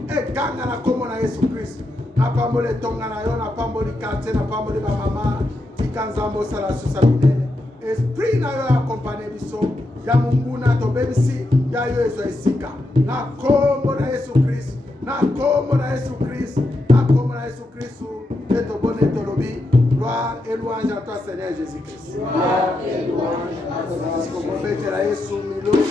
15 ekanga na kombo na Yesu Kristo napamboli etonga na yo napamboli quartier napamboli bamama tika Nzambe osala susa minene esprit na yo akompane biso ya munguna tobebisi ya yo ezwa esika na kombo na Yesu Kristo na kombo na Yesu Kristo na kombo na Yesu Kristo etobone tolobi gloire et louange à toi Seigneur Jésus-Christ. Gloire et louange à toi Seigneur Jésus-Christ.